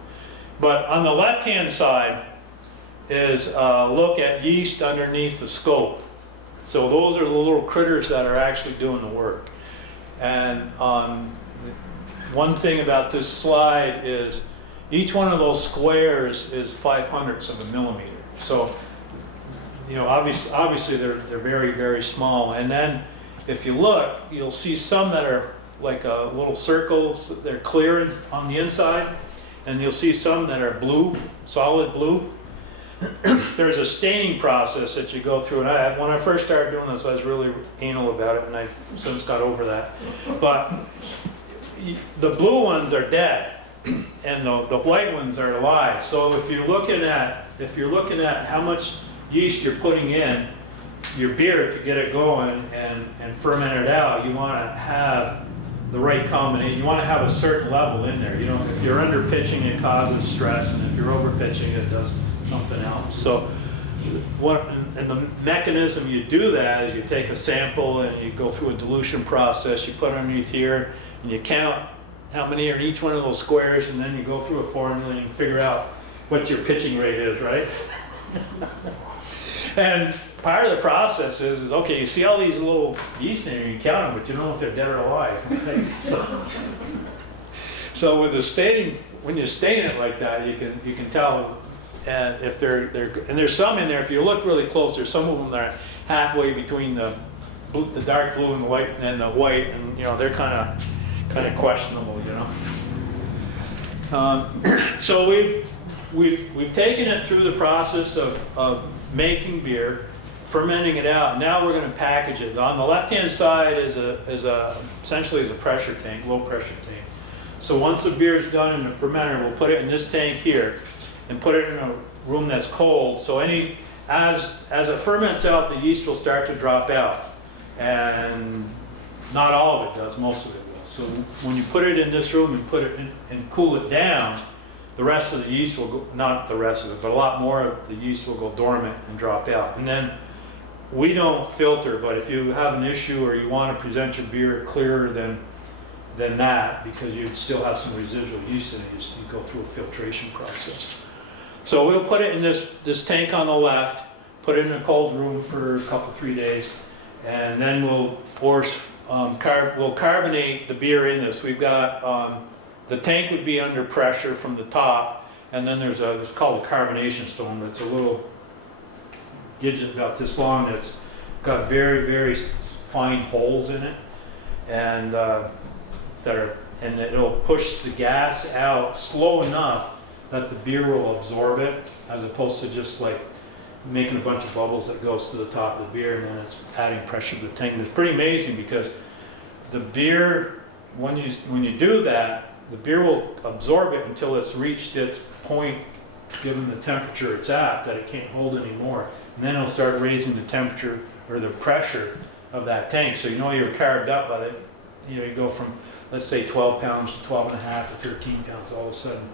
But on the left-hand side is a look at yeast underneath the scope. So those are the little critters that are actually doing the work. And one thing about this slide is each one of those squares is 0.05 of a millimeter. So, obviously they're very, very small. And then if you look, you'll see some that are like little circles. They're clear on the inside. And you'll see some that are blue, solid blue. There's a staining process that you go through, and when I first started doing this, I was really anal about it, and I've since got over that. But the blue ones are dead, and the white ones are alive. So if you're looking at how much yeast you're putting in your beer to get it going and ferment it out, you want to have the right combination. You want to have a certain level in there. If you're under pitching, it causes stress, and if you're over pitching, it does something else. So and the mechanism you do that is you take a sample and you go through a dilution process, you put it underneath here, and you count how many are in each one of those squares, and then you go through a formula and figure out what your pitching rate is, right? And part of the process is okay, you see all these little yeast in here, you count them, but you don't know if they're dead or alive. Right? So with the staining, when you stain it like that, you can tell, and if they're and there's some in there. If you look really close, there's some of them that are halfway between the dark blue and the white, and the white, and you know they're kind of questionable, you know. So we've taken it through the process of making beer, fermenting it out. Now we're going to package it. On the left-hand side is essentially a pressure tank, low pressure tank. So once the beer is done in the fermenter, we'll put it in this tank here and put it in a room that's cold. So as it ferments out, the yeast will start to drop out, and not all of it does, most of it will. So when you put it in this room and put it in and cool it down, the rest of the yeast will go, not the rest of it, but a lot more of the yeast will go dormant and drop out. And then we don't filter, but if you have an issue or you want to present your beer clearer than that, because you'd still have some residual yeast in it, you go through a filtration process. So we'll put it in this tank on the left, put it in a cold room for a couple, 3 days, and then we'll we'll carbonate the beer in this. We've got the tank would be under pressure from the top, and then there's it's called a carbonation stone. It's a little gidget about this long that's got very, very fine holes in it, and and it'll push the gas out slow enough that the beer will absorb it, as opposed to just like making a bunch of bubbles that goes to the top of the beer, and then it's adding pressure to the tank. And it's pretty amazing because the beer, when you do that, the beer will absorb it until it's reached its point, given the temperature it's at, that it can't hold anymore. And then it'll start raising the temperature or the pressure of that tank. So you know you're carved up by it. You know, you go from, let's say 12 pounds to 12 and a half to 13 pounds. All of a sudden,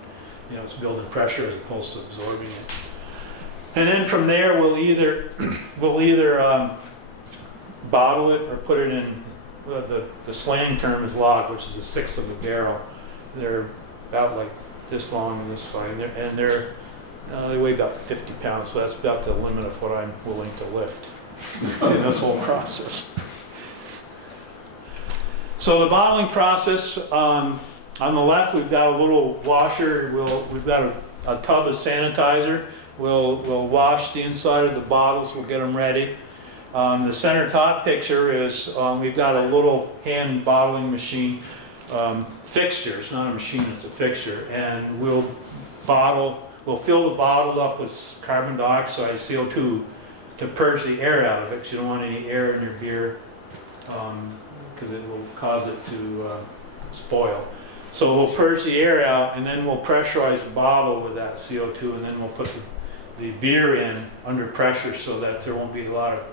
you know, it's building pressure as opposed to absorbing it. And then from there, we'll either bottle it or put it in, the slang term is log, which is a sixth of a barrel. They're about like this long and this fine, and they weigh about 50 pounds, so that's about the limit of what I'm willing to lift in this whole process. So the bottling process, on the left we've got a little washer, we've got a tub of sanitizer. We'll wash the inside of the bottles, we'll get them ready. The center top picture is we've got a little hand bottling machine fixture. It's not a machine, it's a fixture. And we'll fill the bottle up with carbon dioxide, CO2, to purge the air out of it, because you don't want any air in your beer, because it will cause it to spoil. So we'll purge the air out, and then we'll pressurize the bottle with that CO2, and then we'll put the beer in under pressure so that there won't be a lot of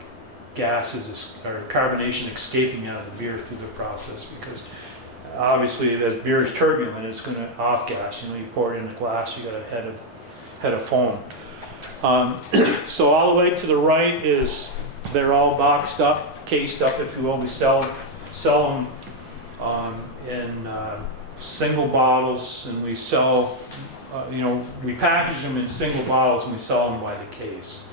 gases or carbonation escaping out of the beer through the process, because obviously as beer is turbulent, it's going to off gas. You know, you pour it in a glass, you got a head of foam. So all the way to the right is, they're all boxed up, cased up, if you will. We sell them in single bottles, and we sell, we package them in single bottles and we sell them by the case.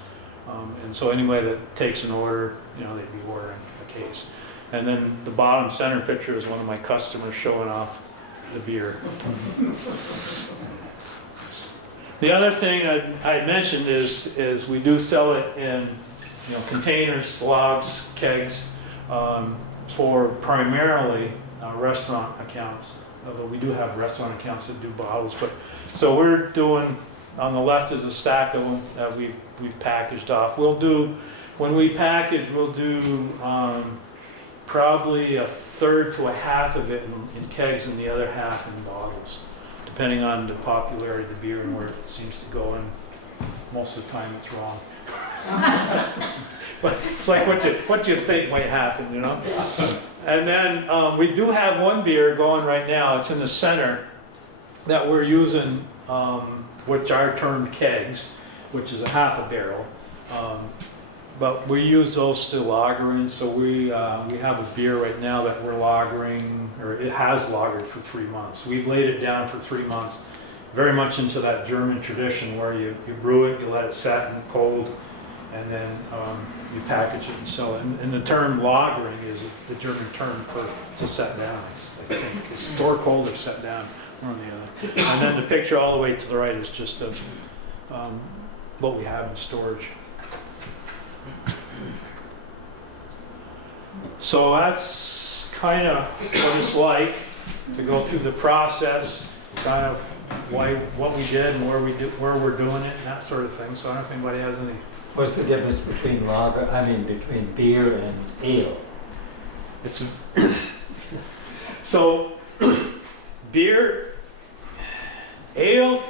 And so anybody that takes an order, they'd be ordering a case. And then the bottom center picture is one of my customers showing off the beer. The other thing I mentioned is we do sell it in containers, logs, kegs, for primarily restaurant accounts. Although we do have restaurant accounts that do bottles, but so we're doing, on the left is a stack of them that we've packaged off. When we package, we'll do probably a third to a half of it in kegs and the other half in bottles, depending on the popularity of the beer and where it seems to go. And most of the time, it's wrong. But it's like what do you think might happen, And then we do have one beer going right now. It's in the center that we're using, which are termed kegs, which is a half a barrel. but we use those to lager in. So we have a beer right now that we're lagering, or it has lagered for 3 months. We've laid it down for 3 months, very much into that German tradition where you brew it, you let it set and cold, and then you package it and sell it. And the term lagering is the German term for to set down. I think it's store cold or set down, one or the other. And then the picture all the way to the right is just of what we have in storage. So that's kind of what it's like to go through the process, kind of what we did and where we're doing it, and that sort of thing. So I don't know if anybody has any. What's the difference between between beer and ale? It's so beer, ale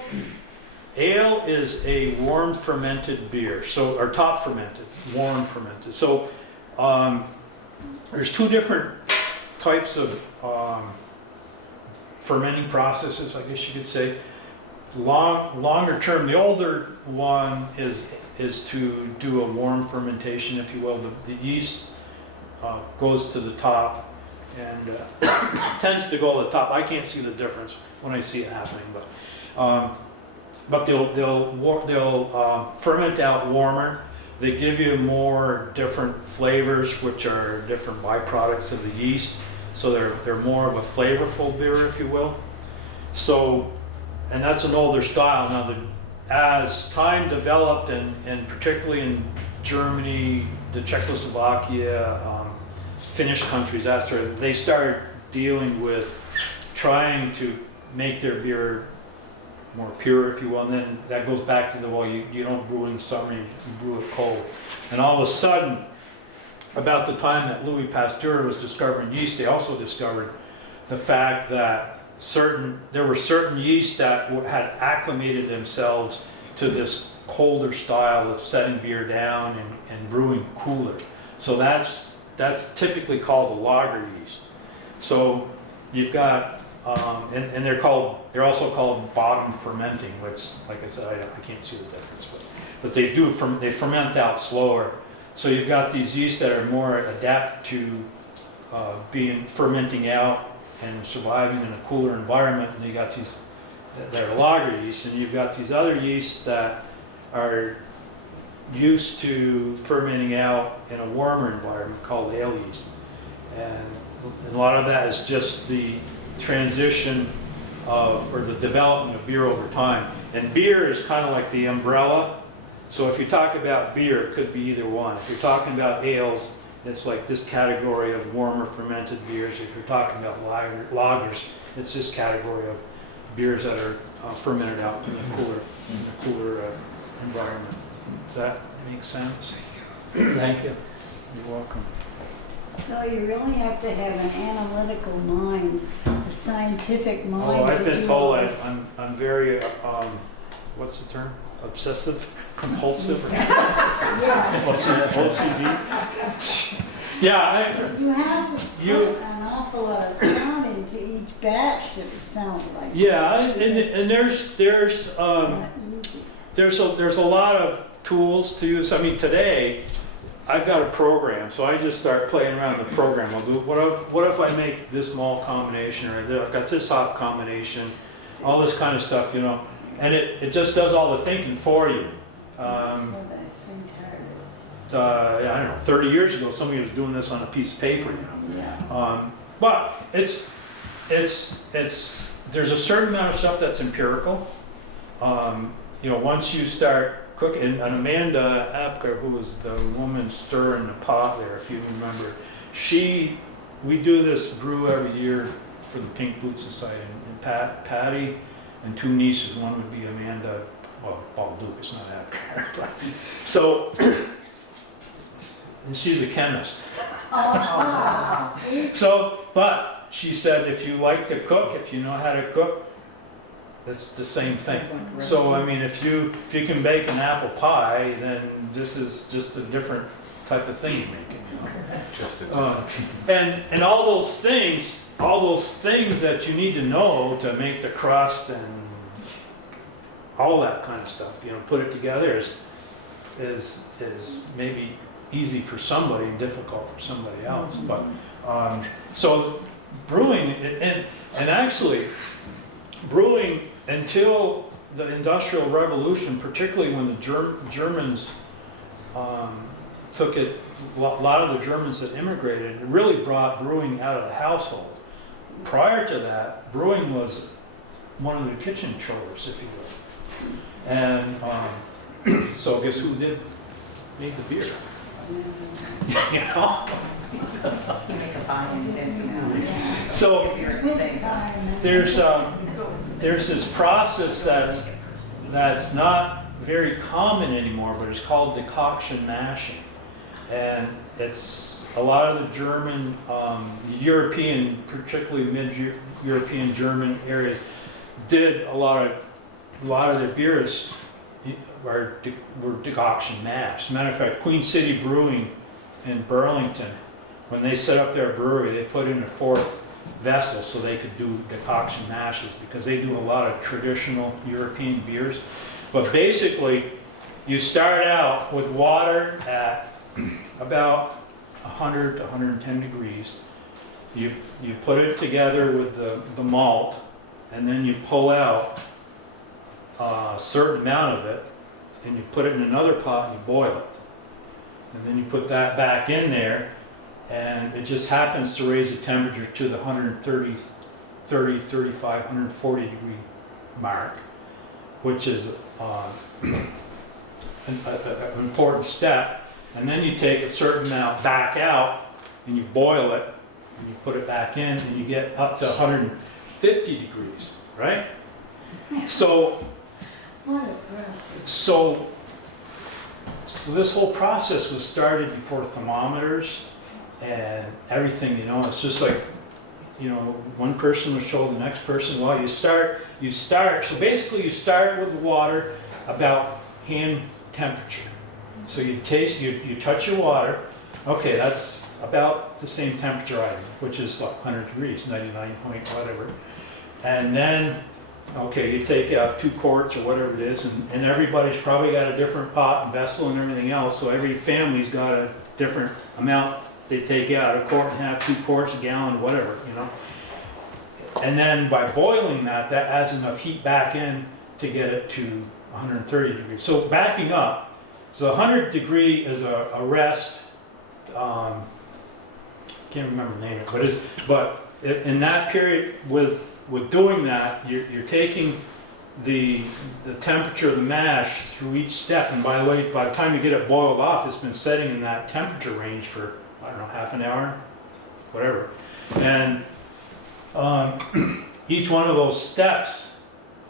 is a warm fermented beer. So or top fermented, warm fermented. So there's two different types of fermenting processes, I guess you could say. Longer term, the older one is to do a warm fermentation, if you will. The yeast goes to the top and tends to go to the top. I can't see the difference when I see it happening, but they'll ferment out warmer. They give you more different flavors, which are different byproducts of the yeast. So they're more of a flavorful beer, if you will. So, and that's an older style. Now, as time developed, and particularly in Germany, the Czechoslovakia, Finnish countries, they started dealing with trying to make their beer more pure, if you will. And then that goes back to you don't brew in the summer, you brew it cold. And all of a sudden, about the time that Louis Pasteur was discovering yeast, they also discovered the fact that there were certain yeast that had acclimated themselves to this colder style of setting beer down and brewing cooler. So that's typically called a lager yeast. So you've got and they're also called bottom fermenting, which, like I said, I can't see the difference, but they ferment out slower. So you've got these yeasts that are more adept to fermenting out and surviving in a cooler environment, and you got these that are lager yeasts, and you've got these other yeasts that are used to fermenting out in a warmer environment called ale yeast. And a lot of that is just the transition or the development of beer over time. And beer is kind of like the umbrella. So if you talk about beer, it could be either one. If you're talking about ales, it's like this category of warmer fermented beers. If you're talking about lagers, it's this category of beers that are fermented out in a cooler environment. Does that make sense? Thank you. You're welcome. So you really have to have an analytical mind, a scientific mind. Oh, I've to been do told this. I'm very, what's the term? Obsessive, compulsive, or Yes. OCD. Yeah, You have to You- put an awful lot of time into each batch, it sounds like. and there's Not easy. there's a lot of tools to use. I mean, today I've got a program, so I just start playing around with the program. I'll do what if I make this malt combination, or I've got this hop combination, all this kind of stuff, and it just does all the thinking for you. Well, I think hard. I don't know, 30 years ago, somebody was doing this on a piece of paper, Yeah. But there's a certain amount of stuff that's empirical. Once you start cooking, and Amanda Apker, who was the woman stirring the pot there, if you remember, we do this brew every year for the Pink Boot Society, and Patty and two nieces, one would be Amanda, Paul Duke, it's not Apker. So, and she's a chemist. See? But she said, if you like to cook, if you know how to cook, it's the same thing. So, I mean, if you can bake an apple pie, then this is just a different type of thing you're making. And all those things that you need to know to make the crust and all that kind of stuff, put it together is maybe easy for somebody and difficult for somebody else. But so brewing, and actually brewing until the Industrial Revolution, particularly when the Germans took it, a lot of the Germans that immigrated, it really brought brewing out of the household. Prior to that, brewing was one of the kitchen chores, if you will. And so guess who made the beer? You know? So there's this process that's not very common anymore, but it's called decoction mashing. And it's a lot of the German, European, particularly mid-European German areas, did a lot of their beers were decoction mashed. Matter of fact, Queen City Brewing in Burlington, when they set up their brewery, they put in a fourth vessel so they could do decoction mashes, because they do a lot of traditional European beers. But basically, you start out with water at about 100 to 110 degrees. You put it together with the malt, and then you pull out a certain amount of it, and you put it in another pot and you boil it. And then you put that back in there, and it just happens to raise the temperature to the 130, 35, 140 degree mark, which is an important step. And then you take a certain amount back out and you boil it and you put it back in, and you get up to 150 degrees, right? So this whole process was started before thermometers and everything, you know. It's just like, you know, one person was told the next person, well, you start, so basically you start with water about hand temperature. So you touch your water, okay, that's about the same temperature item, which is like 100 degrees, 99 point whatever. And then, okay, you take out 2 quarts or whatever it is, and everybody's probably got a different pot and vessel and everything else, so every family's got a different amount they take out, 1.5 quarts, 2 quarts, a gallon, whatever, you know. And then by boiling that adds enough heat back in to get it to 130 degrees. So backing up, so 100 degree is a rest, can't remember the name of it, but in that period with doing that, you're taking the temperature of the mash through each step, and by the way, by the time you get it boiled off, it's been setting in that temperature range for, I don't know, half an hour, whatever. And each one of those steps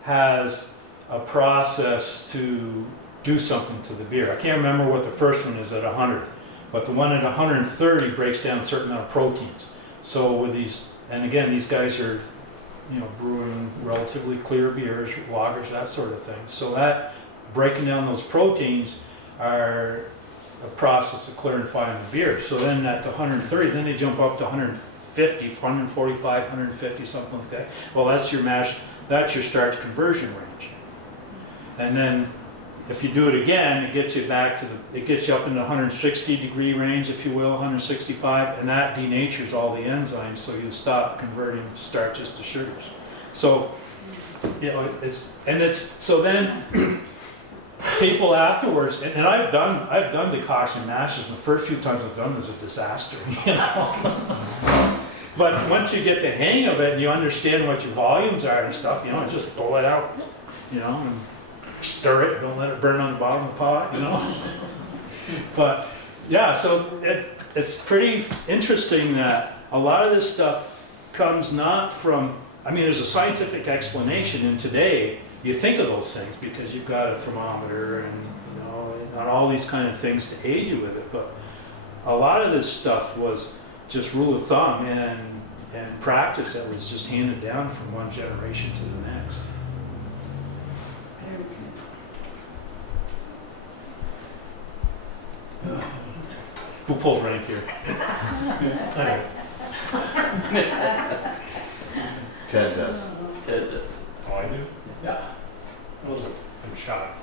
has a process to do something to the beer. I can't remember what the first one is at 100, but the one at 130 breaks down a certain amount of proteins. So with these, and again, these guys are, you know, brewing relatively clear beers, lagers, that sort of thing. So that breaking down those proteins are a process of clarifying the beer. So then at the 130, then they jump up to 150, 145, 150, something like that. Well, that's your mash, that's your starch conversion range. And then if you do it again, it gets you back to it gets you up in the 160 degree range, if you will, 165, and that denatures all the enzymes, so you stop converting starches to sugars. So, you know, so then people afterwards, and I've done decoction mashes, and the first few times I've done this was a disaster, you know. But once you get the hang of it and you understand what your volumes are and stuff, you know, just pull it out, you know, and stir it, don't let it burn on the bottom of the pot, you know. But yeah, so it's pretty interesting that a lot of this stuff comes not from, I mean, there's a scientific explanation, and today you think of those things because you've got a thermometer and, you know, and all these kind of things to aid you with it. But a lot of this stuff was just rule of thumb and practice that was just handed down from one generation to the next. Who pulls rank here? Anyway. Ted does. Oh, I do? Yeah. I'm shocked.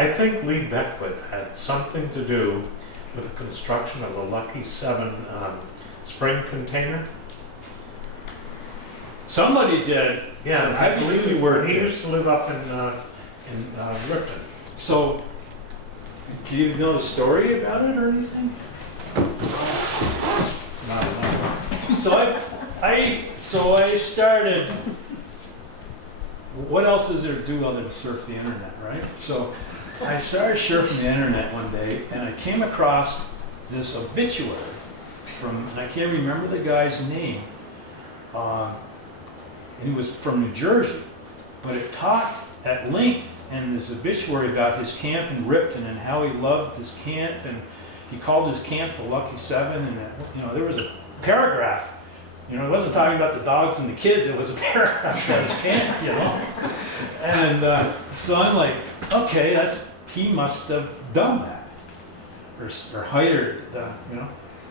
I think Lee Beckwith had something to do with the construction of the Lucky 7 spring container. Somebody did. Yeah, I believe you were. He used to live up in Ripton. So, do you know the story about it or anything? No. So I started. What else is there to do other than surf the internet, right? So I started surfing the internet one day, and I came across this obituary from, and I can't remember the guy's name. He was from New Jersey, but it talked at length in this obituary about his camp in Ripton and how he loved his camp, and he called his camp the Lucky 7, and there was a paragraph. It wasn't talking about the dogs and the kids, it was a paragraph about his camp, And so I'm like, okay, he must have done that, or hired it,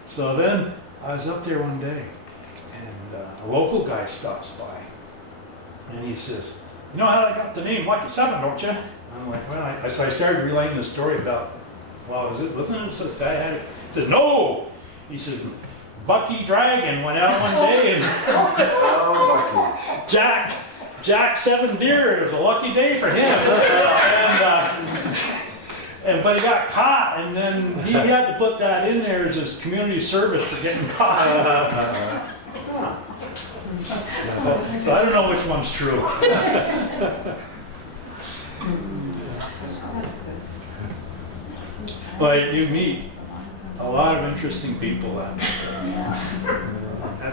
So then I was up there one day, and a local guy stops by, and he says, "You know how I got the name Lucky 7, don't you?" I'm like, well, so I started relaying the story about, wasn't it this guy had it? He says, "No," he says, "Bucky Dragon went out one day and Jack 7 deer. It was a lucky day for him." But he got caught, and then he had to put that in there as his community service for getting caught. So I don't know which one's true. But you meet a lot of interesting people at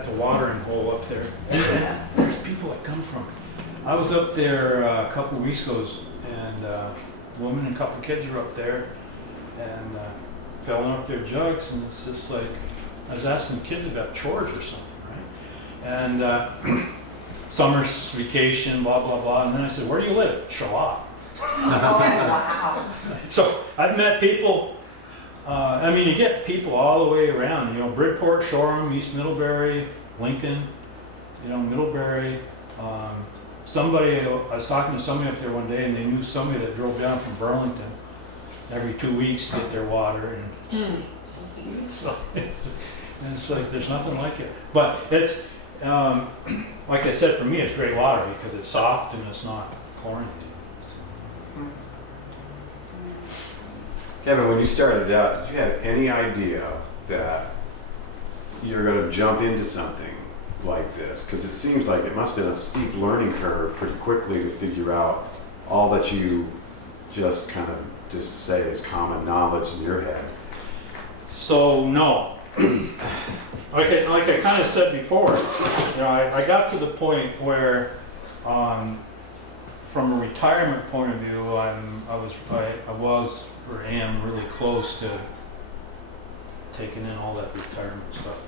the watering hole up there. And there's people that come from. I was up there a couple of weeks ago, and a woman and a couple of kids were up there, and filling up their jugs, and it's just like, I was asking kids about chores or something, right? And summer's vacation, blah, blah, blah. And then I said, "Where do you live?" "Charlotte." Wow. So I've met people. You get people all the way around, Bridport, Shoreham, East Middlebury, Lincoln, Middlebury. I was talking to somebody up there one day, and they knew somebody that drove down from Burlington every 2 weeks to get their water. And so it's like, there's nothing like it. But it's, like I said, for me, it's great water because it's soft and it's not chlorinated. Kevin, when you started out, did you have any idea that you're going to jump into something like this? Because it seems like it must have been a steep learning curve pretty quickly to figure out all that you just say is common knowledge in your head. So no, like I kind of said before, I got to the point where, from a retirement point of view, I was or am really close to taking in all that retirement stuff,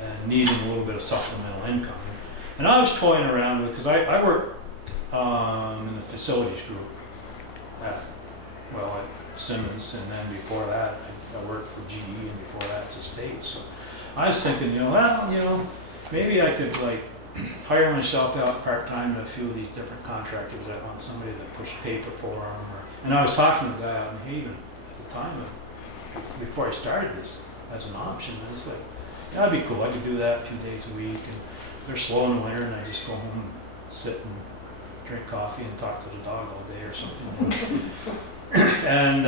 and needing a little bit of supplemental income. And I was toying around with, because I work in the facilities group at Simmons, and then before that I worked for GE, and before that it's a state. So I was thinking, maybe I could hire myself out part-time to a few of these different contractors that want somebody to push paper for them. And I was talking to the guy out in Haven at the time, before I started this as an option. I was like, yeah, that'd be cool. I could do that a few days a week. And they're slow in the winter, and I just go home and sit and drink coffee and talk to the dog all day or something. And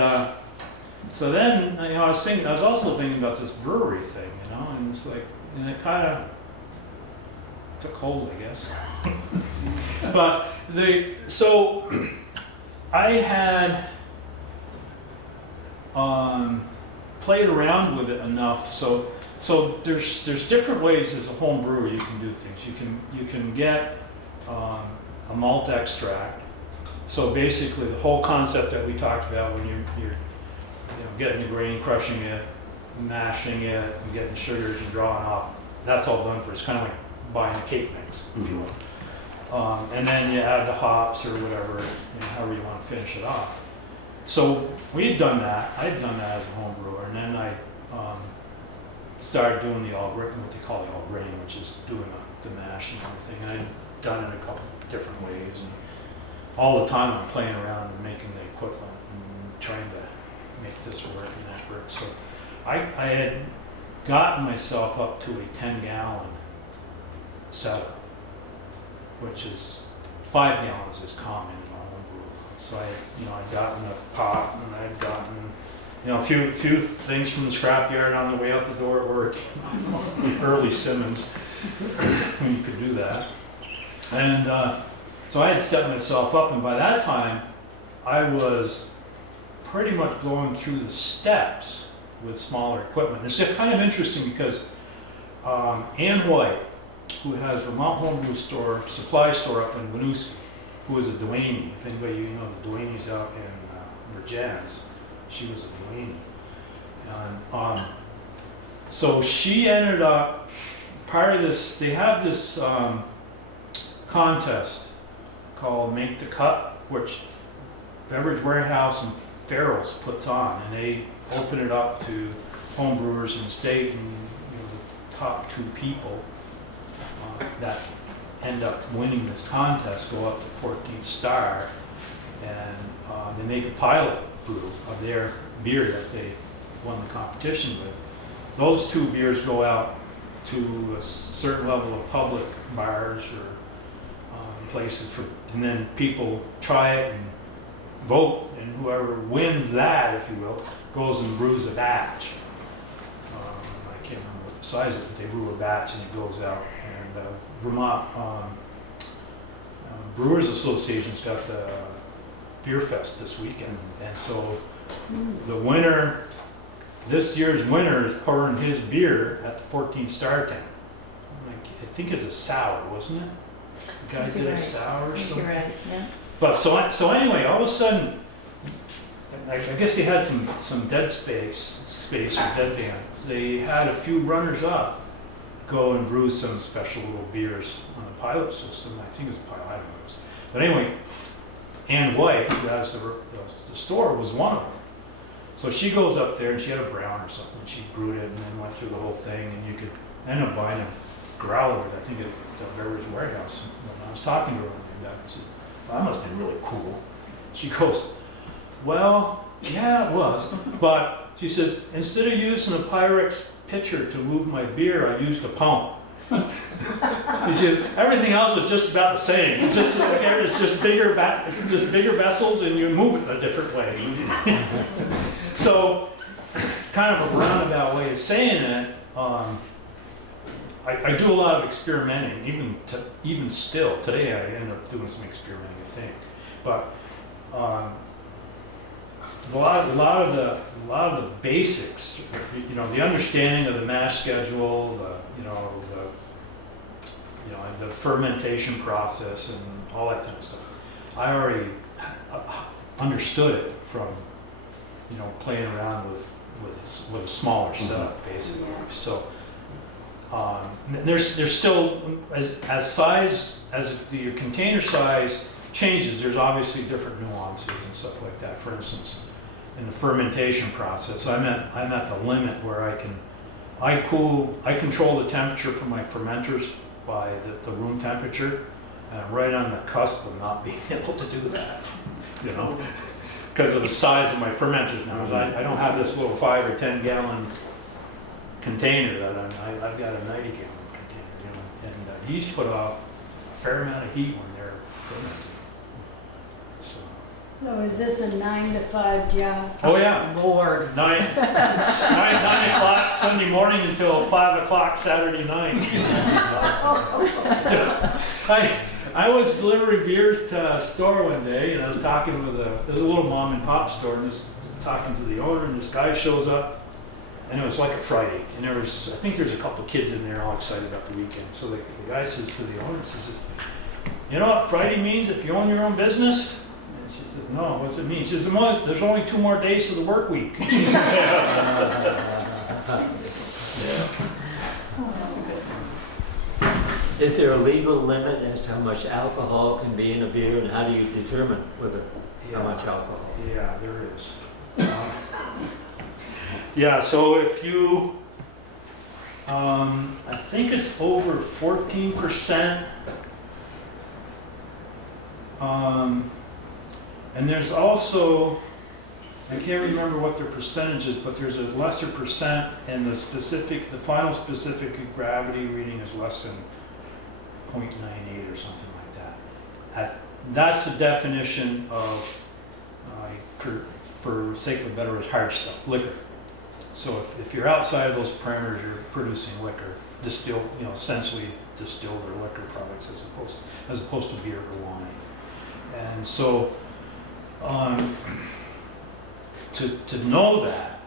so then, I was also thinking about this brewery thing, and it's like, and it kind of took hold, I guess. But so I had played around with it enough, so there's different ways as a home brewer you can do things. You can get a malt extract. So basically, the whole concept that we talked about when you're getting the grain, crushing it, mashing it, and getting sugars and drawing off, that's all done for. It's kind of like buying a cake mix, if you will. And then you add the hops or whatever, however you want to finish it off. So we had done that. I had done that as a home brewer, and then I started doing the all grain, what they call the all grain, which is doing the mash and everything. And I'd done it a couple different ways. all the time I'm playing around and making the equipment and trying to make this work and that work. So I had gotten myself up to a 10-gallon setup, which is 5 gallons is common in my home brew. So I'd gotten a pot and I'd gotten, a few things from the scrapyard on the way out the door at work. Early Simmons, when you could do that. And so I had set myself up, and by that time, I was pretty much going through the steps with smaller equipment. It's kind of interesting because Ann White, who has Vermont Homebrew Store, supply store up in Winooski, who was a Duane. If anybody know the Duane's out in Virgins, she was a Duane. And so she ended up, part of this, they have this contest called Make the Cut, which Beverage Warehouse and Farrell's puts on, and they open it up to home brewers in the state, and the top 2 people that end up winning this contest go up to 14th star, and they make a pilot brew of their beer that they won the competition with. Those 2 beers go out to a certain level of public bars or places and then people try it and vote, and whoever wins that, if you will, goes and brews a batch. I can't remember what the size of it, but they brew a batch and it goes out. And Vermont Brewers Association's got the Beer Fest this weekend, and so the winner, this year's winner, is pouring his beer at the 14 Star tank. I think it's a sour, wasn't it? The guy did a sour or something. You're right, yeah. But so anyway, all of a sudden, I guess they had some dead space or dead band. They had a few runners up go and brew some special little beers on the pilot system. I think it was a pilot, I don't know. But anyway, Ann White, who has the store, was one of them. So she goes up there and she had a brown or something. She brewed it and then went through the whole thing, and you could end up buying a growler, I think, at the Beverage Warehouse. When I was talking to her, she says, well, that must have been really cool. She goes, well, yeah, it was. But she says, instead of using a Pyrex pitcher to move my beer, I used a pump. She says, everything else was just about the same. It's just bigger vessels, and you move it a different way. So, kind of a roundabout way of saying it. I do a lot of experimenting, even still today. I end up doing some experimenting, I think. But a lot of the basics, the understanding of the mash schedule, the fermentation process, and all that kind of stuff. I already understood it from playing around with a smaller setup, basically. So there's still as the container size changes, there's obviously different nuances and stuff like that. For instance, in the fermentation process, I'm at the limit where I control the temperature for my fermenters by the room temperature, and I'm right on the cusp of not being able to do that, because of the size of my fermenters now. I don't have this little 5 or 10 gallon container that I've got a 90 gallon container, and these put off a fair amount of heat when they're fermenting. So is this a 9 to 5 job? Oh yeah, Lord. 9 o'clock Sunday morning until 5 o'clock Saturday night. I was delivering beer to a store one day, and I was talking with there's a little mom and pop store, and talking to the owner, and this guy shows up, and it was like a Friday, and I think there's a couple kids in there all excited about the weekend. So the guy says to the owner, he says, you know what Friday means if you own your own business? She says, no, what's it mean? She says, there's only 2 more days to the work week. Is there a legal limit as to how much alcohol can be in a beer, and how do you determine how much alcohol? Yeah, there is. Yeah, so if you, I think it's over 14%. And there's also, I can't remember what their percentage is, but there's a lesser percent, and the final specific gravity reading is less than 0.98 or something like that. That's the definition of, for sake of a better word, hard stuff, liquor. So if you're outside of those parameters, you're producing liquor, essentially distilled or liquor products as opposed to beer or wine. And so, to know that,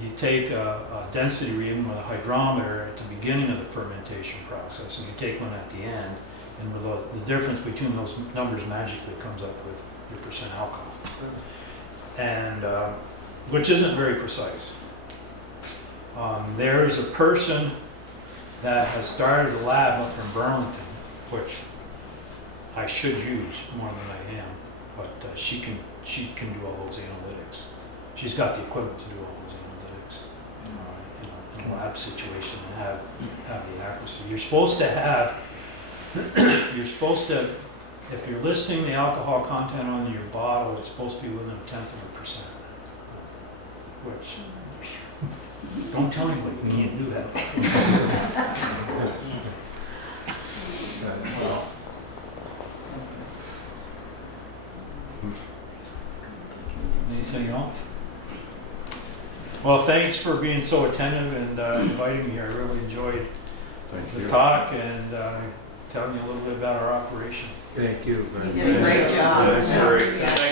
you take a density reading with a hydrometer at the beginning of the fermentation process, and you take one at the end, and with the difference between those numbers magically comes up with your percent alcohol. And which isn't very precise. There is a person that has started a lab up in Burlington, which I should use more than I am, but she can do all those analytics. She's got the equipment to do all those analytics in a lab situation and have the accuracy. You're supposed to, if you're listing the alcohol content on your bottle, it's supposed to be within 0.1%. Which, don't tell anybody, you can't do that. Anything else? Well, thanks for being so attentive and inviting me here. I really enjoyed the talk and telling you a little bit about our operation. Thank you. You did a great job. That's great. Yeah.